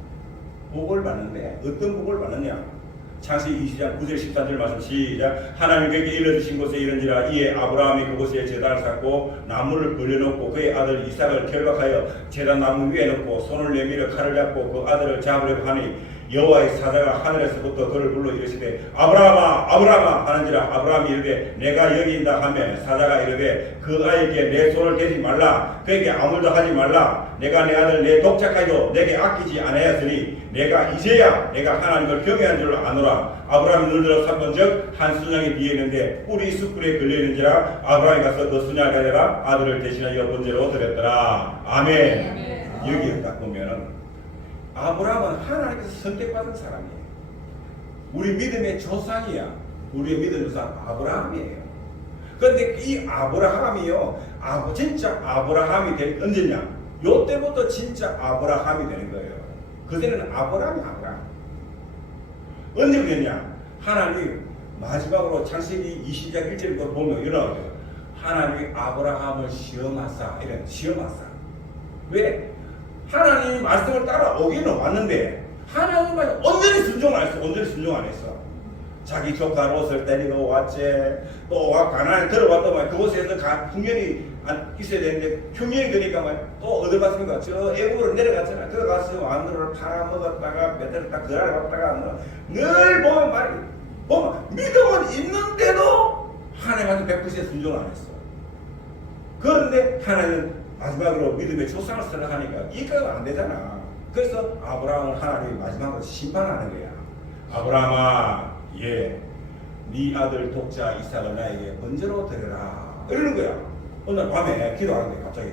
복을 받는데 어떤 복을 받느냐? 창세기 20장 9절 14절 말씀 시작. 하나님께게 일러주신 곳에 이른지라 이에 아브라함이 그곳에 제단을 쌓고 나무를 벌려놓고 그의 아들 이삭을 결박하여 제단 나무 위에 놓고 손을 내밀어 칼을 잡고 그 아들을 잡으려고 하니 여호와의 사자가 하늘에서부터 그를 불러 이르시되 아브라함아 아브라함아 하는지라. 아브라함이 이르되 내가 여기 있다 하며 사자가 이르되 그 아이에게 내 손을 대지 말라. 그에게 아무 일도 하지 말라. 내가 내 아들 내 독착하여도 내게 아끼지 아니하였으니 내가 이제야 내가 하나님을 경외한 줄로 아노라. 아브라함이 눈을 들어 살본즉 한 순양이 뒤에 있는데 뿔이 숯불에 걸려있는지라. 아브라함이 가서 그 순양을 가져가 아들을 대신하여 번제로 드렸더라. 아멘. 여기 딱 보면은 아브라함은 하나님께서 선택받은 사람이에요. 우리 믿음의 조상이야. 우리의 믿음의 조상 아브라함이에요. 그런데 이 아브라함이요, 진짜 아브라함이 될 언제냐? 요때부터 진짜 아브라함이 되는 거예요. 그때는 아브라함이 아브라함. 언제 그랬냐? 하나님이 마지막으로 창세기 20장 1절을 보면 이런 거예요. 하나님이 아브라함을 시험하사, 이런 시험하사. 왜? 하나님 말씀을 따라오기는 왔는데 하나님만 온전히 순종 안 했어. 온전히 순종 안 했어. 자기 조카 롯을 데리고 왔지. 또 가나안에 들어왔더만 그곳에서 풍년이 있어야 되는데 흉년이 되니까 또 어딜 갔습니까? 저 애국으로 내려갔잖아. 들어가서 왕들을 팔아먹었다가 몇 달을 딱 걸어갔다가 늘 보면 말이 보면 믿음은 있는데도 하나님한테 100% 순종을 안 했어. 그런데 하나님은 마지막으로 믿음의 조상을 선택하니까 이거가 안 되잖아. 그래서 아브라함을 하나님이 마지막으로 심판하는 거야. 아브라함아, 네 아들 독자 이삭을 나에게 번제로 드려라. 이러는 거야. 어느 날 밤에 기도하는데 갑자기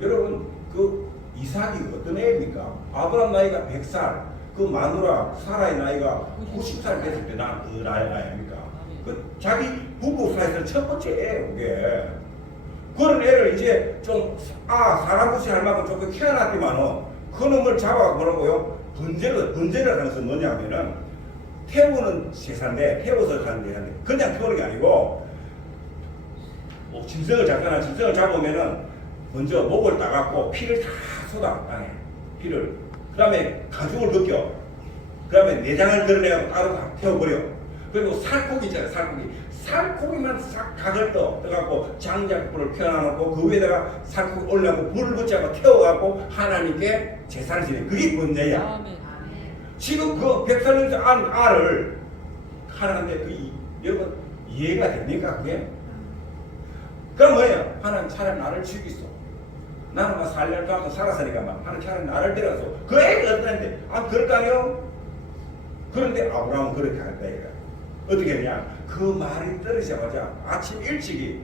여러분 그 이삭이 어떤 애입니까? 아브라함 나이가 100살, 그 마누라 사라의 나이가 90살 됐을 때 난 그 나이 아닙니까? 그 자기 부부 사이에서 첫 번째 애예요, 그게. 그런 애를 이제 좀 사람 없이 할 만큼 조금 키워놨지만은 그 놈을 잡아 뭐라고요? 번제를 하는 것은 뭐냐면은 태우는 제사인데 태워서 하는 제사인데 그냥 태우는 게 아니고 짐승을 잡잖아. 짐승을 잡으면은 먼저 목을 따갖고 피를 다 쏟아 땅에 피를. 그 다음에 가죽을 벗겨. 그 다음에 내장을 드러내고 따로 다 태워버려. 그리고 살코기 있잖아요. 살코기만 싹 각을 떠갖고 장작불을 펴놔놓고 그 위에다가 살코기 올려놓고 불을 붙잡고 태워갖고 하나님께 제사를 지내. 그게 번제야. 아멘. 지금 그 100살 알을 하나님한테 여러분 이해가 됩니까 그게? 그럼 뭐예요? 하나님 차라리 나를 죽이소. 나는 막 살려고 하고 살았으니까 막 하나님 차라리 나를 데려가서 그 애가 어떠는데 그럴까요? 그런데 아브라함은 그렇게 할 거예요. 어떻게 했냐? 그 말이 떨어지자마자 아침 일찍이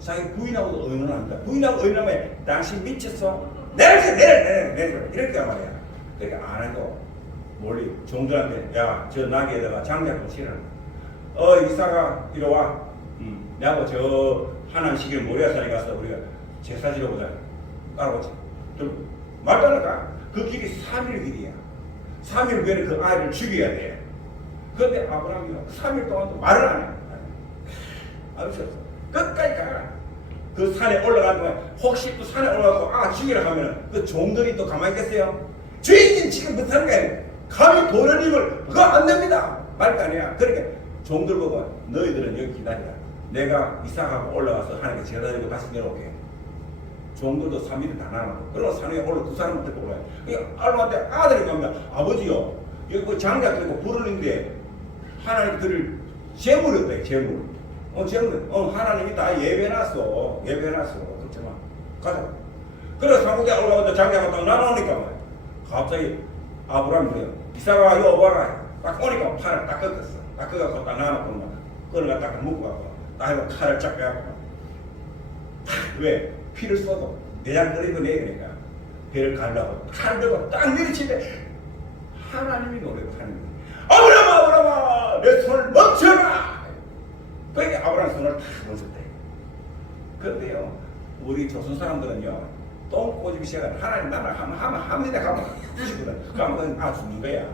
자기 부인하고도 의논합니다. 부인하고 의논하면 당신 미쳤어? 내려 이렇게 말이야. 그러니까 안 해도 멀리 종들한테 야 저 나귀에다가 장작 좀 치라. 이사가 이리 와. 내하고 저 하남 시길 모리아산에 가서 우리가 제사 지러 보자. 따라오자. 좀 말도 안 할까? 그 길이 3일 길이야. 3일 후에는 그 아이를 죽여야 돼. 그런데 아브라함이 3일 동안도 말을 안 해. 알았어. 끝까지 가. 그 산에 올라가는 동안 혹시 또 산에 올라가고 죽이라 하면 그 종들이 또 가만히 있겠어요? 주인님 지금 못하는 거야. 감히 도련님을 그거 안 됩니다. 말 거 아니야. 그러니까 종들 보고 너희들은 여기 기다리라. 내가 이삭하고 올라가서 하나님께 제사 드리고 다시 내려올게. 종들도 3일을 다 나눠. 그러고 산 위에 올라 두 사람을 데리고 올라요. 아름한테 아들이 가면 아버지요 여기 뭐 장작 들고 부르는데 하나님 들을 재물이 어때? 재물. 재물. 하나님이 다 예배해놨어. 그렇지만 가자. 그래서 상국에 올라가서 장작을 딱 나눠오니까 갑자기 아브라함이 그래요. 이삭아 이거 와라. 딱 오니까 팔을 딱 꺾었어. 딱 꺾어갖고 딱 나눠놓고 그걸 갖다 묶고 가고 딱 해서 칼을 쫙 빼갖고 왜? 피를 쏟아. 내장 끓이고 내니까 배를 가려고 칼을 들고 딱 내리치는데 하나님이 노래를 하는 거예요. 아브라함아 내 손을 멈춰라. 그러니까 아브라함 손을 탁 멈췄대. 그런데요 우리 조선 사람들은요 똥 꼬집기 시작하면 하나님 나라 합니다 가면 주시거든. 그러면 죽는 거야.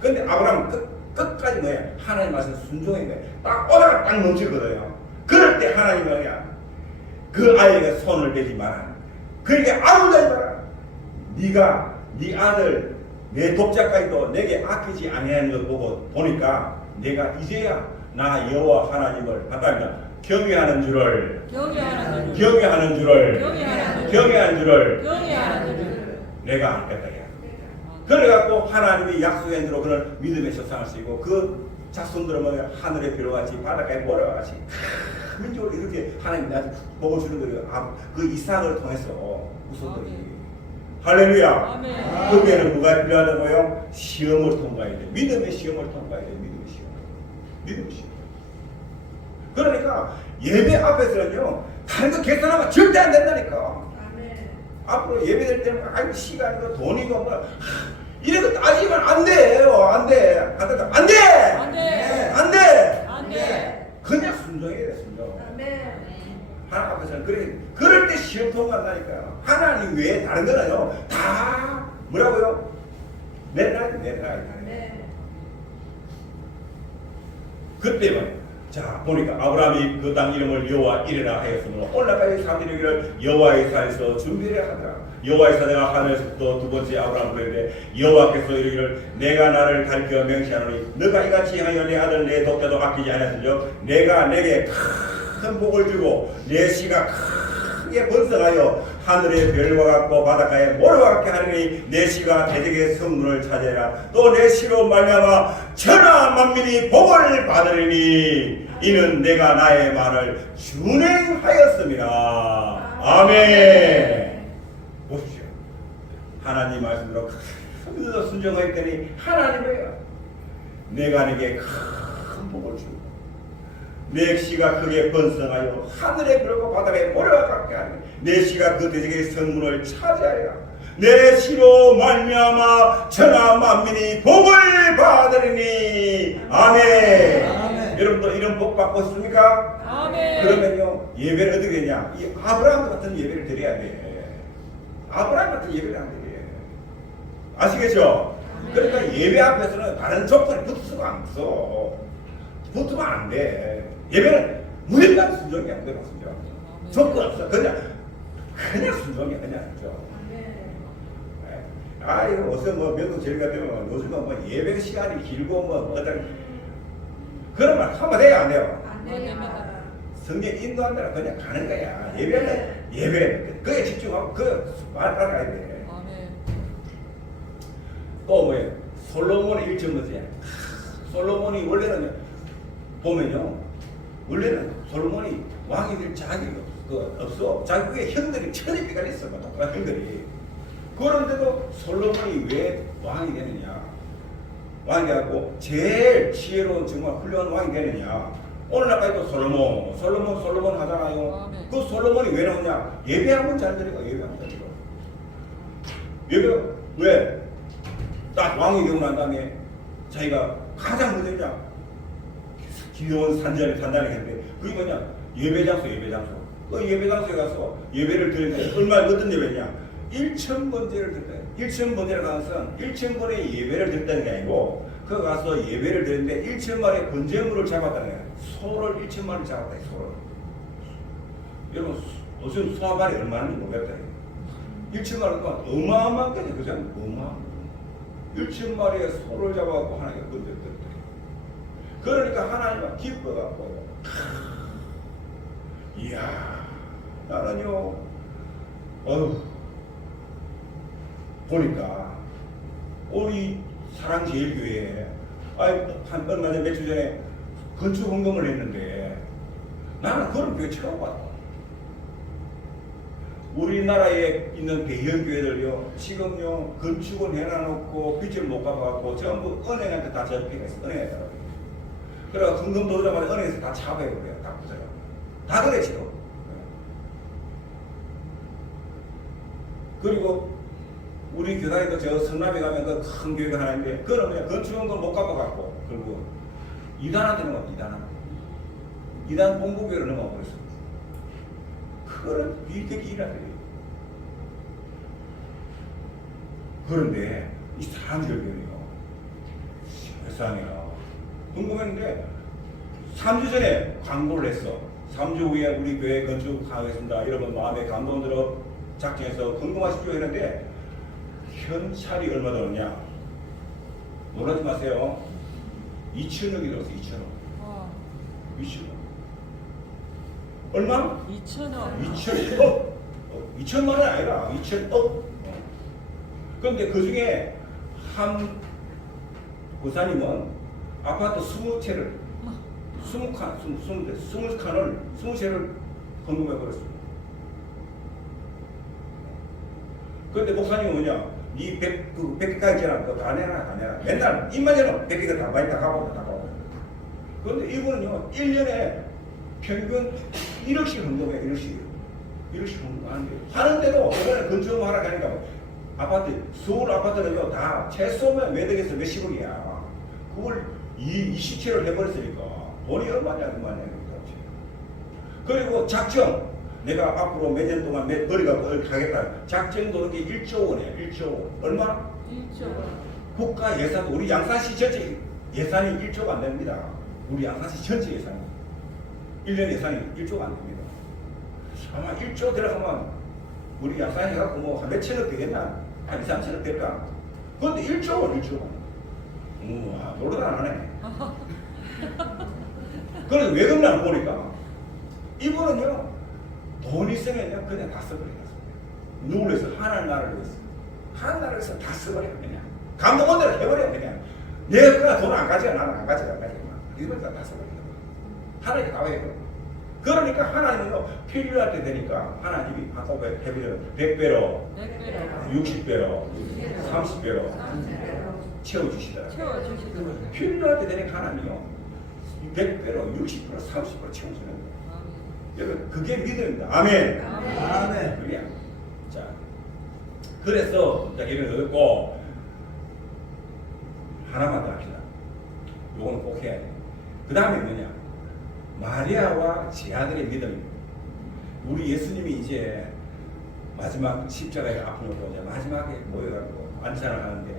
근데 아브라함은 끝까지 뭐야? 하나님 말씀 순종인 거야. 딱 오다가 딱 멈추거든요. 그럴 때 하나님 뭐야? 그 아이에게 손을 대지 마라. 그러니까 아무도 하지 마라. 네가 네 아들 내 독자까지도 내게 아끼지 아니하는 걸 보니까 내가 이제야 나 여호와 하나님을 바탕이다 경외하는 줄을 내가 알겠다. 그래갖고 하나님이 약속한 대로 그런 믿음의 조상을 쓰고 그 자손들은 뭐야 하늘의 별같이 바닷가에 모래같이 민족을 이렇게 하나님 나한테 복을 주는 거예요. 그 이삭을 통해서 후손들이 할렐루야. 그 위에는 뭐가 필요하다고요? 시험을 통과해야 돼. 믿음의 시험을 통과해야 돼. 믿음의 시험. 그러니까 예배 앞에서는요 다른 거 계산하면 절대 안 된다니까. 앞으로 예배될 때는 아이고 시간이고 돈이고 뭐 이런 거 따지면 안 돼요. 안 돼. 그냥 순종해야 돼. 순종. 하나님 앞에서는 그럴 때 시험 통과한다니까. 하나님 외에 다른 거는요 다 뭐라고요? 내 나라에 그때 말이야. 자 보니까 아브라함이 그 땅 이름을 여호와 이레라 하였으므로 올라가서 사람들이 이르기를 여호와의 산에서 준비를 하더라. 여호와의 사자가 하늘에서부터 두 번째 아브라함을 부르되 여호와께서 이르기를 내가 나를 가리켜 명시하노니 너가 이같이 하여 내 아들 내 독자도 아끼지 아니하였으며 내가 내게 큰 복을 주고 내 씨가 크게 번성하여 하늘의 별과 같고 바닷가의 모래와 같게 하리니 내 씨가 대적의 성문을 차지하라. 또 내 씨로 말미암아 천하 만민이 복을 받으리니 이는 내가 나의 말을 준행하였습니다. 아멘. 보십시오. 하나님 말씀대로 큰 순종했더니 하나님이에요. 내가 내게 큰 복을 주고 내 씨가 크게 번성하여 하늘의 별과 바다의 모래와 같게 하니 내 씨가 그 대적의 성문을 차지하리라. 내 씨로 말미암아 천하 만민이 복을 받으리니 아멘. 여러분도 이런 복 받고 있습니까? 아멘. 그러면요 예배를 어떻게 되냐? 이 아브라함 같은 예배를 드려야 돼. 아브라함 같은 예배를 안 드려. 아시겠죠? 그러니까 예배 앞에서는 다른 조건이 붙으면 안 붙어. 붙으면 안 돼. 예배는 무일간 순종이 안 돼. 순종. 조건 없어. 그냥 순종이 그냥 그죠. 이거 어서 뭐 명동 제일가 되면 요즘은 뭐 예배 시간이 길고 뭐 어떤 그런 말 하면 돼요, 안 돼요? 성경 인도한다라 그냥 가는 거야. 예배는 예배. 그에 집중하고 그 말 따라가야 돼. 또 뭐예요? 솔로몬의 일점부터야. 솔로몬이 원래는 보면요. 원래는 솔로몬이 왕이 될 자격이 없어. 자기 위에 형들이 천이 비가 있어. 똑똑한 형들이. 그런데도 솔로몬이 왜 왕이 되느냐? 왕이 되고 제일 지혜로운 정말 훌륭한 왕이 되느냐? 오늘날까지도 솔로몬 하잖아요. 아멘. 그 솔로몬이 왜 나오냐? 예배하면 잘 드리고 예배하면 잘 드리고. 예배 왜? 딱 왕이 되고 난 다음에 자기가 가장 먼저냐? 기도원 단단히 했는데 그게 뭐냐? 예배장소. 그 예배장소에 가서 예배를 드리는데 얼마나 어떤 예배냐? 1,000번째를 드렸다. 1,000번째를 가서 1,000번의 예배를 드렸다는 게 아니고 그 가서 예배를 드렸는데 1,000마리의 번제물을 잡았다는 거야. 소를 1,000마리 잡았다. 소를. 여러분 요즘 소화발이 얼마나 모르겠다. 1,000마리 동안 어마어마한 거지. 그죠? 어마어마한 1,000마리의 소를 잡아갖고 하나님께 건졌다. 그러니까 하나님은 기뻐갖고 이야 나는요 보니까 우리 사랑제일교회에 한 얼마 전에 며칠 전에 건축 헌금을 했는데 나는 그런 교회 처음 봤다. 우리나라에 있는 대형 교회들요 지금요 건축은 해놔놓고 빚을 못 갚아갖고 전부 은행한테 다 접히겠어. 은행에다가 그래서 헌금 들어오자마자 은행에서 다 차버려요. 다 부서요. 다 그래 지금. 그리고 우리 교단에도 저 성남에 가면 그 큰 교회가 하나 있는데 그거는 그냥 건축한 걸 못 갚아갖고 그리고 이단한테 넘어가. 이단 본부교회로 넘어가 버렸어. 그런 비극이 일어나요. 그런데 이 사람들은요 세상에요 궁금했는데 3주 전에 광고를 했어. 3주 후에 우리 교회 건축하겠습니다. 여러분 마음에 감동 들어 작정해서 궁금하시죠 했는데 현찰이 얼마 들었냐? 놀라지 마세요. 2천억이 들었어. 2천억. 2천억. 얼마? 2,000원. 2천억. 2천만 원이 아니라 2천억. 그런데 그 중에 한 고사님은 아파트 20채를 20칸을 헌금해버렸습니다. 그런데 목사님은 뭐냐? 이 100개까지 있잖아. 그거 다 내놔. 맨날 입만 열어 100개가 다 많이 다 가고. 그런데 이분은요 1년에 평균 1억씩 헌금해. 1억씩 헌금하는데 하는데도 이번에 건축을 하라 하니까 아파트 서울 아파트는요 다 최소면 매덕에서 몇십억이야. 그걸 20채를 해버렸으니까 돈이 얼마냐. 그리고 작정 내가 앞으로 몇 년 동안 버리갖고 하겠다. 작정 도는 게 1조 원이에요. 1조 원. 얼마? 1조 원. 국가 예산 우리 양산시 전체 예산이 1조가 안 됩니다. 우리 양산시 전체 예산이 1년 예산이 1조가 안 됩니다. 아마 1조 들어가면 우리 양산 해갖고 뭐 한 몇천억 되겠나? 한 2, 3천억 될까? 그런데 1조 원. 우와 노릇 안 하네. 그래서 왜 그러나 보니까 이분은요 돈 있으면요 그냥 다 써버려요. 누구를 위해서? 하나님 나라를 위해서. 하나님 나라를 위해서 다 써버려요. 그냥 감동한 대로 해버려요. 그냥 내가 그냥 돈 안 가져가. 나는 안 가져가. 이러니까 다 써버려요. 하나님이 다 해요. 그러니까 하나님은요 필요할 때 되니까 하나님이 한꺼번에 해버려요. 100배로 60배로 30배로 채워주시더라고요. 필요할 때 되니까 하나님이요 100배로 60배로 30배로 채워주는 거예요. 여러분 그게 믿음입니다. 아멘. 그래. 자, 그래서 예배를 얻었고 하나만 더 합시다. 요거는 꼭 해야 돼. 그 다음에 뭐냐? 마리아와 제 아들의 믿음입니다. 우리 예수님이 이제 마지막 십자가에 앞으로 이제 마지막에 모여가지고 안찬을 하는데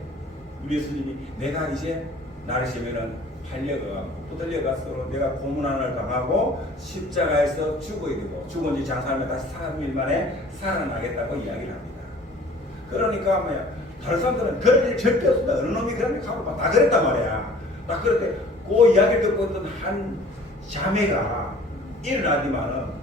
우리 예수님이 내가 이제 나르시면은 붙들려가서 내가 고문안을 당하고 십자가에서 죽어야 되고 죽은 지 장사하면 다시 3일 만에 살아나겠다고 이야기를 합니다. 그러니까 뭐야 다른 사람들은 그런 일 절대 없습니다. 어느 놈이 그런 일 하고 다 그랬단 말이야. 딱 그럴 때 그 이야기를 듣고 있던 한 자매가 일어나지만은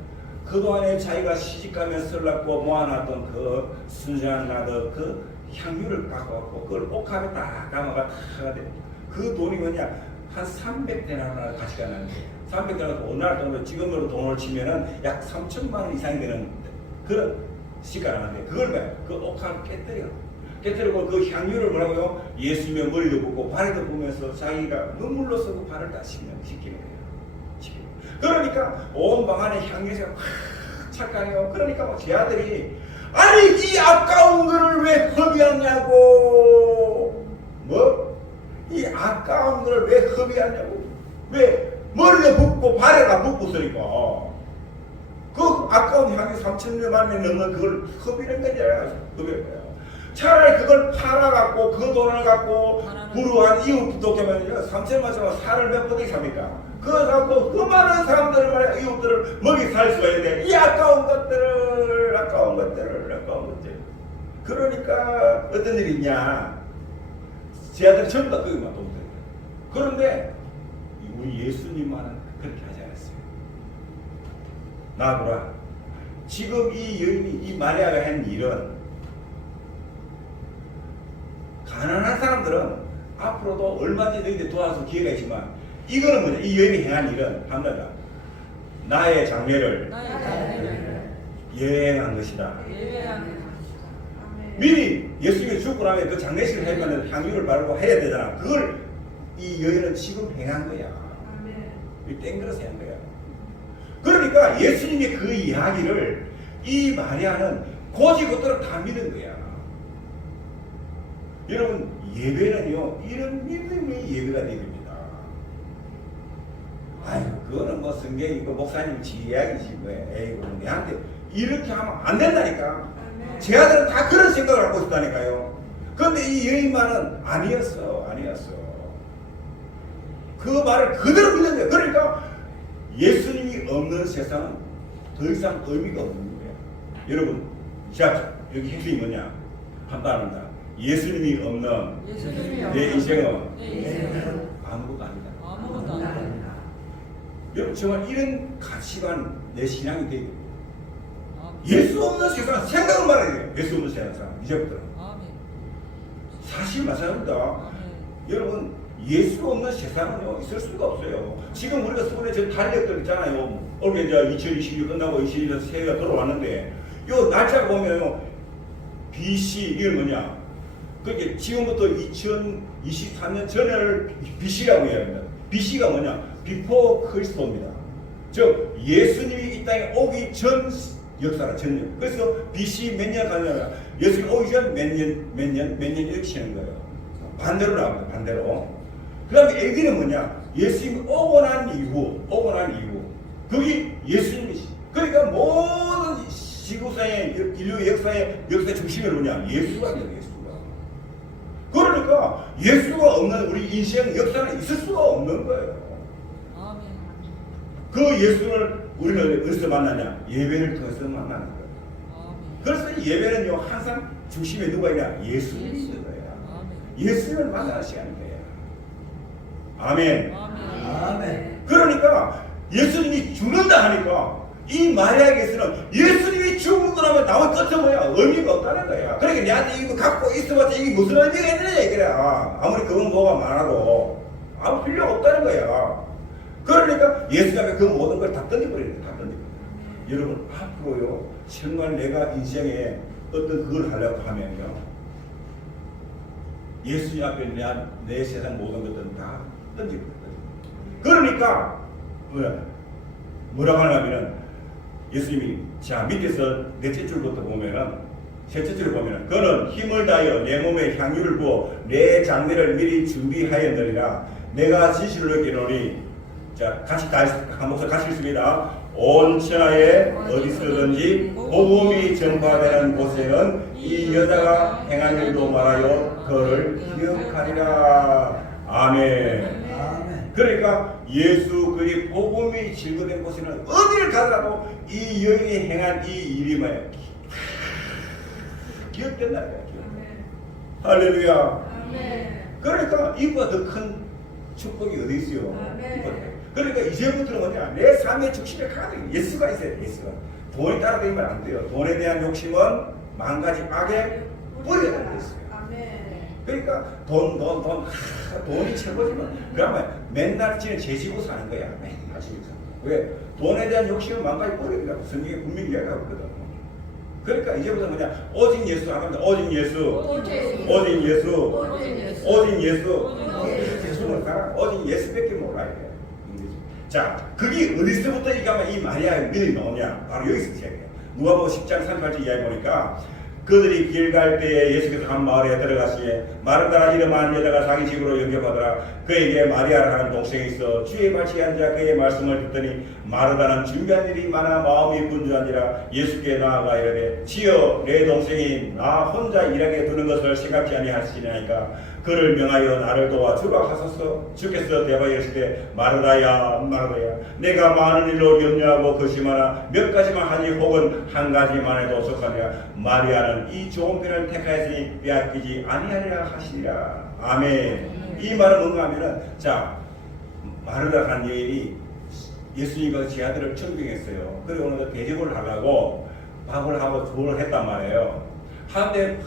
그동안에 자기가 시집가면 설났고 모아놨던 그 순수한 나도 그 향유를 갖고 그걸 옥합에 딱 담아가 탁 돼. 그 돈이 뭐냐 한 300데나리온을 가치가 나는데 300데나리온 오늘날 돈으로 지금으로 돈을 치면은 약 3천만 원 이상이 되는 그런 시가가 나는데 그걸 뭐야 그 옥합을 깨뜨리고 그 향유를 뭐라고요 예수님의 머리도 붓고 발에도 보면서 자기가 눈물로 쓰고 발을 다 씻기는 거예요. 그러니까 온 방 안에 향기가 확 착각해요. 그러니까 뭐 제 아들이 아니 이 아까운 거를 왜 허비하냐고. 뭐? 이 아까운 거를 왜 허비하냐고. 왜 머리에 붓고 발에가 붓고서니까 그 아까운 향기 3,000년 만에 넘는 그걸 허비는 거잖아요. 허비는 거야. 차라리 그걸 팔아갖고 그 돈을 갖고 불우한 이웃도 보면요 3,000만 원짜리 살을 몇 번씩 삽니까? 그거 갖고 그 많은 사람들을 말이야 이웃들을 먹이 살 수가 있는데 이 아까운 것들 그러니까 어떤 일이 있냐 제 아들이 전부 다 그것만 동생. 그런데 우리 예수님만은 그렇게 하지 않았어요. 나보라 지금 이 여인이 이 마리아가 한 일은 가난한 사람들은 앞으로도 얼마든지 너희들 도와줄 기회가 있지만 이거는 뭐냐 이 여인이 행한 일은 한다다 나의 장례를 예외한 것이다. 미리 예수님이 죽고 나면 그 장례식을 하면 향유를 바르고 해야 되잖아. 그걸 이 여인은 지금 행한 거야. 이 땡그려서 한 거야. 그러니까 예수님이 그 이야기를 이 마리아는 고지고대로 다 믿은 거야. 여러분 예배는요 이런 믿음의 예배가 되야 됩니다. 아유 그거는 뭐 성경이고 목사님 지 이야기지 뭐야. 에이고 내한테 이렇게 하면 안 된다니까. 제 아들은 다 그런 생각을 하고 있다니까요. 그런데 이 여인만은 아니었어. 그 말을 그대로 믿는 거예요. 그러니까 예수님이 없는 세상은 더 이상 의미가 없는 거예요. 여러분 자 여기 핵심이 뭐냐 한단합니다. 예수님이 없는 내 인생은 아무것도 아니다. 여러분 정말 이런 가치관 내 신앙이 되게 됩니다. 예수 없는 세상 생각을 말해야 돼요. 예수 없는 세상 이제부터 사실 마찬가지입니다. 여러분 예수 없는 세상은요 있을 수가 없어요. 지금 우리가 수분에 저 달력들 있잖아요. 올해 이제 2022 끝나고 21년 새해가 들어왔는데 요 날짜 보면요 BC 이게 뭐냐? 그게 지금부터 2023년 전을 BC라고 이야기합니다. BC가 뭐냐? 비포 크리스토입니다. 즉 예수님이 이 땅에 오기 전 역사가 전년. 그래서 BC 몇 년 가냐면 예수님 오기 전 몇 년 이렇게 치는 거예요. 반대로 나옵니다. 반대로. 그 다음에 AD는 뭐냐? 예수님 오고 난 이후. 그게 예수님이시. 그러니까 모든 지구상의 인류 역사의 중심이 뭐냐? 예수가 돼요. 예수가. 그러니까 예수가 없는 우리 인생 역사는 있을 수가 없는 거예요. 그 예수를 우리는 어디서 만나냐? 예배를 통해서 만나는 거예요. 그래서 예배는요 항상 중심에 누가 있냐? 예수님이 있는 거예요. 예수님을 만나는 시간인 거예요. 아멘. 그러니까 예수님이 죽는다 하니까 이 마리아에게서는 예수님이 죽는 거라면 나머지 끝은 뭐야? 의미가 없다는 거야. 그러니까 내한테 이거 갖고 있어봤자 이게 무슨 의미가 있느냐 이거야. 아무리 그건 뭐가 많아도 아무 필요가 없다는 거야. 그러니까 예수 앞에 그 모든 걸 다 던져버려요. 여러분 앞으로요 정말 내가 인생에 어떤 그걸 하려고 하면요 예수님 앞에 내 세상 모든 것들은 다 던져버려요. 그러니까 뭐라고 하냐면은 예수님이 자 밑에서 넷째 줄부터 보면은 셋째 줄을 보면은 그는 힘을 다하여 내 몸에 향유를 부어 내 장례를 미리 준비하였느니라. 내가 진실을 느끼노니 자 같이 다 한 목소리 같이 읽습니다. 온 천하에 어디서든지 복음이 전파되는 곳에는 이 여자가 행한 일도 말하여 그를 기억하리라. 아멘. 그러니까 예수 그의 복음이 증거된 곳에는 어디를 가더라도 이 여인이 행한 이 일이 뭐야? 기억된다. 할렐루야. 그러니까 이보다 더 큰 축복이 어디 있어요? 그러니까 이제부터는 뭐냐? 내 삶의 중심에 가는 예수가 있어야 돼. 예수가. 돈이 따라다니면 안 돼요. 돈에 대한 욕심은 만 가지 악에 뿌리가 달려있어요. 그러니까 돈이 최고지만 그러면 맨날 지는 제지고 사는 거야. 맨날 지고 사는 거야. 왜? 돈에 대한 욕심은 만 가지 뿌리라고 성경에 분명히 이야기하고 있거든. 그러니까 이제부터 뭐냐? 오직 예수 하면 오직 예수. 오직 예수를 따라 오직 예수밖에 몰라야 돼. 자, 그게 어디서부터 이 마리아의 믿음이 나오냐? 바로 여기서 시작해요. 누가복음 10장 38절 이야기 보니까 그들이 길 갈 때에 예수께서 한 마을에 들어가시에 마르다라 이름하는 여자가 자기 집으로 영접하더라. 그에게 마리아라 하는 동생이 있어 주의 발치에 앉아 그의 말씀을 듣더니 마르다는 준비한 일이 많아 마음이 분주한지라 예수께 나아가 이르되 주여 내 동생이 나 혼자 일하게 두는 것을 생각지 아니하시나이까 그를 명하여 나를 도와 주라 하소서. 주께서 대답하여 이르시되 마르다야 마르다야 내가 많은 일로 염려하고 거심하나 몇 가지만 하니 혹은 한 가지만 해도 속하니라. 마리아는 이 좋은 편을 택하였으니 빼앗기지 아니하리라 하시니라. 아멘. 이 말은 뭔가 하면은 자 마르다 한 여인이 예수님과 제 아들을 청빙했어요. 그리고 오늘 대접을 하려고 밥을 하고 조언을 했단 말이에요. 한데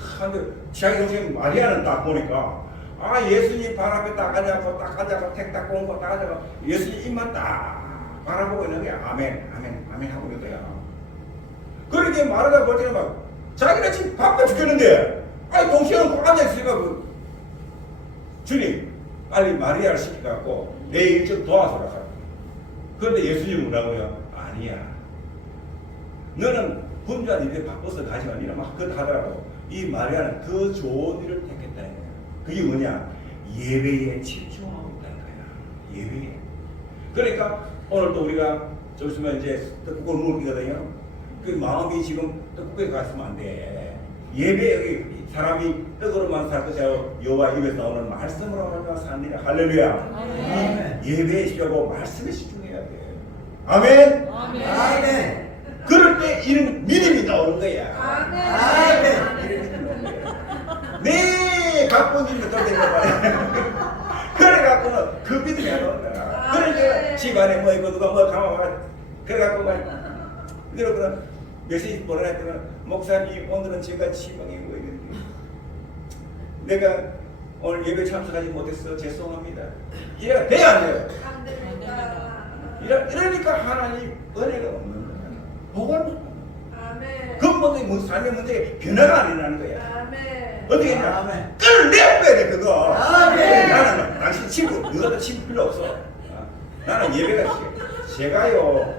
자기 동생 마리아는 딱 보니까 예수님 발 앞에 딱 앉아서 택 딱 꽂은 거 딱 앉아서 예수님 입만 딱 바라보고 있는 거야. 아멘 아멘 아멘 하고 있는 거야. 그렇게 마르다 볼 때는 막 자기가 지금 바빠 죽겠는데 동생은 꼭 앉아있으니까 주님 빨리 마리아를 시켜갖고 내 일 좀 도와서라. 그런데 예수님은 뭐라고요? 아니야. 너는 분주한 일에 바빠서 가지만 이러면 그것 하더라도 이 마리아는 더 좋은 일을 택했다는 거야. 그게 뭐냐? 예배에 집중하고 있다는 거야. 예배에. 그러니까 오늘도 우리가 좀 있으면 이제 떡국을 먹거든요. 그 마음이 지금 떡국에 갔으면 안 돼. 예배 여기 사람이 떡으로만 살 것이 아니라 여호와 입에서 나오는 말씀으로 하나님과 사느니라. 할렐루야. 아멘. 예배에 집중하고 말씀에 집중해야 돼. 아멘. 아멘. 아멘. 그럴 때 이런 믿음이 나오는 거야. 아멘. 네 갖고 있는 것들 되는 거야. 그래 갖고는 그 믿음이 안 나오는 거야. 그러니까 집안에 뭐 있고 누가 뭐 가만 그래 갖고 막 이러거든. 메시지 보내할 때는 목사님 오늘은 제가 지방에 뭐 있는데 내가 오늘 예배 참석하지 못했어 죄송합니다. 이래가 돼야 안 돼요. 이러니까 하나님 은혜가 없는 거야. 복을 못 받는 거야. 근본적인 무슨 삶의 문제에 변화가 안 일어나는 거야. 어떻게 했냐? 아멘. 끌어내야 돼 그거. 아멘. 나는 당신 친구 너도 친구 필요 없어. 나는 예배가 제가요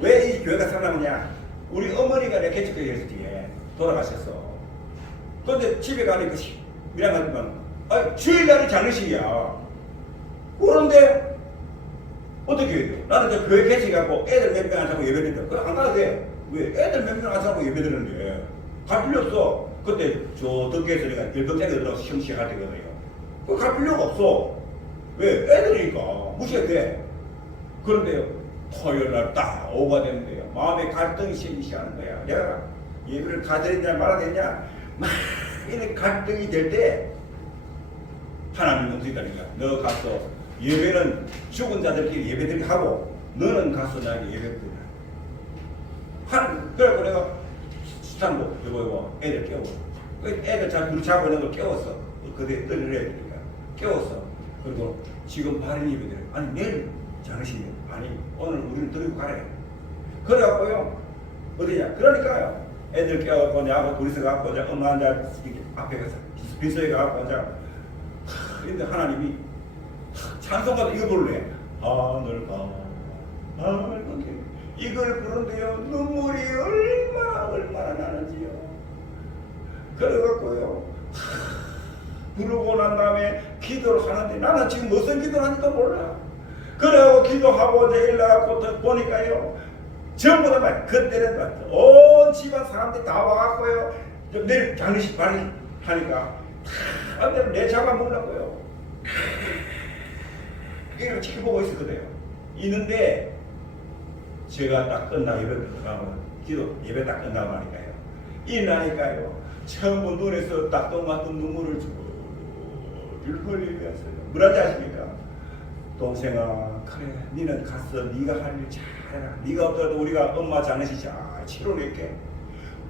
왜 이 교회가 살아남냐? 우리 어머니가 내 개척교회 했을 때 돌아가셨어. 그런데 집에 가니까 미안하지만 주일날이 장례식이야. 그런데 어떻게 해야 돼? 나는 저 교회 개척해갖고 애들 몇 명 안 사고 예배드린다. 그래 안 가도 돼. 왜? 애들 몇 명 안 사고 예배드리는데 갈 필요 없어. 그때 저 덕계에서 내가 일덕장에 들어가서 형식할 때거든요. 그거 갈 필요가 없어. 왜? 애들이니까 무시해도 돼. 그런데요 토요일날 딱 오후가 되는데요 마음에 갈등이 생기기 시작하는 거야. 내가 예배를 가드렸냐 말아야겠냐 막 이렇게 갈등이 될 때 하나님 어떻게 다니까 너 가서 예배는 죽은 자들끼리 예배드리게 하고 너는 가서 나에게 예배드리라. 그래갖고 내가 수산고 이거 애들 깨워. 애들 둘이 자고 있는 걸 깨웠어. 그때 떨리려 했으니까 깨웠어. 그리고 지금 바른 예배드려. 아니 내일 장례식이야. 아니 오늘 우리는 드리고 가래. 그래갖고요 어디냐 그러니까요 애들 깨워갖고 내하고 둘이서 가갖고 엄마 앉아 앞에 가서 빈소에 가갖고 앉아. 근데 하나님이 찬송가도 이거 부를래. 하늘과 하늘과 이걸 부르는데요 눈물이 얼마나 나는지요. 그래갖고요 부르고 난 다음에 기도를 하는데 나는 지금 무슨 기도를 하는지도 몰라. 그래갖고 기도하고 이제 일나갖고 보니까요 전부 다 막 그때는 온 집안 사람들이 다 와갖고요 내일 장례식 하니까 다 내 잡아먹으려고요. 이걸 지켜보고 있었거든요. 있는데 제가 딱 끝나고 예배 들어가고 기도 예배 딱 끝나고 하니까요 일나니까요 전부 눈에서 딱똥같은 눈물을 쭉 흘리면서요 뭐라지 아십니까? 동생아 그래 니는 갔어 니가 할 일 잘해라. 니가 없더라도 우리가 엄마 장례식 잘 치러낼게.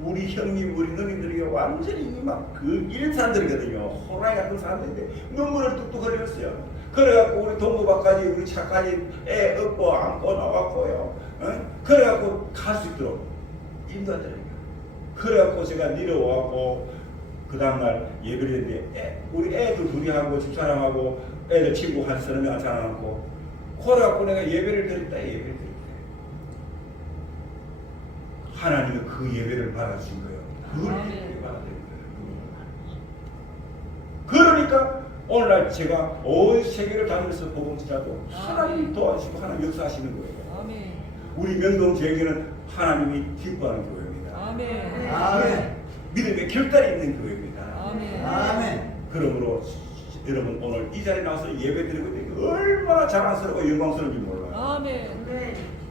우리 형님 우리 누님들이 완전히 막 그 일산들이거든요. 호랑이 같은 사람들인데 눈물을 뚝뚝 흘렸어요. 그래갖고 우리 동무박까지 우리 차까지 애 업고 안고 나왔고요. 그래갖고 갈 수 있도록 인도하더라고요. 그래갖고 제가 내려와갖고 그 다음날 예배를 했는데 우리 애들 둘이 하고 집사람하고 애들 친구 한 서너 명 앉혀놓고 그래갖고 내가 예배를 드렸다. 하나님은 그 예배를 받아주신 거예요. 그걸 아멘. 예배 받아들인 거예요. 그러니까 오늘날 제가 온 세계를 다니면서 복음 전하도 하나님이 도와주시고 하나님 역사하시는 거예요. 아멘. 우리 명동제일교회는 하나님이 기뻐하는 교회입니다. 아멘. 아멘. 믿음의 결단이 있는 교회입니다. 아멘. 아멘. 그러므로 여러분 오늘 이 자리에 나와서 예배 드리고 있는 게 얼마나 자랑스럽고 영광스러운지 몰라요. 아멘.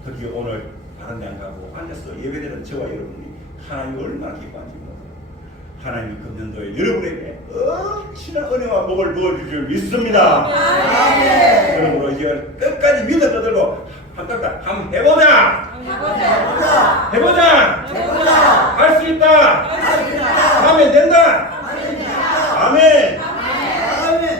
특히 오늘 다른 데 안 가고 앉아서 예배드리는 저와 여러분이 하나님이 얼마나 기뻐한지 몰라요. 하나님이 금년도에 여러분에게 엄청난 은혜와 복을 부어줄 줄 믿습니다. 아멘. 그러므로 이제 끝까지 믿음 떠들고 한번 해보자. 해보자. 해보자. 해보자. 할 수 있다. 할 수 있다. 하면 된다.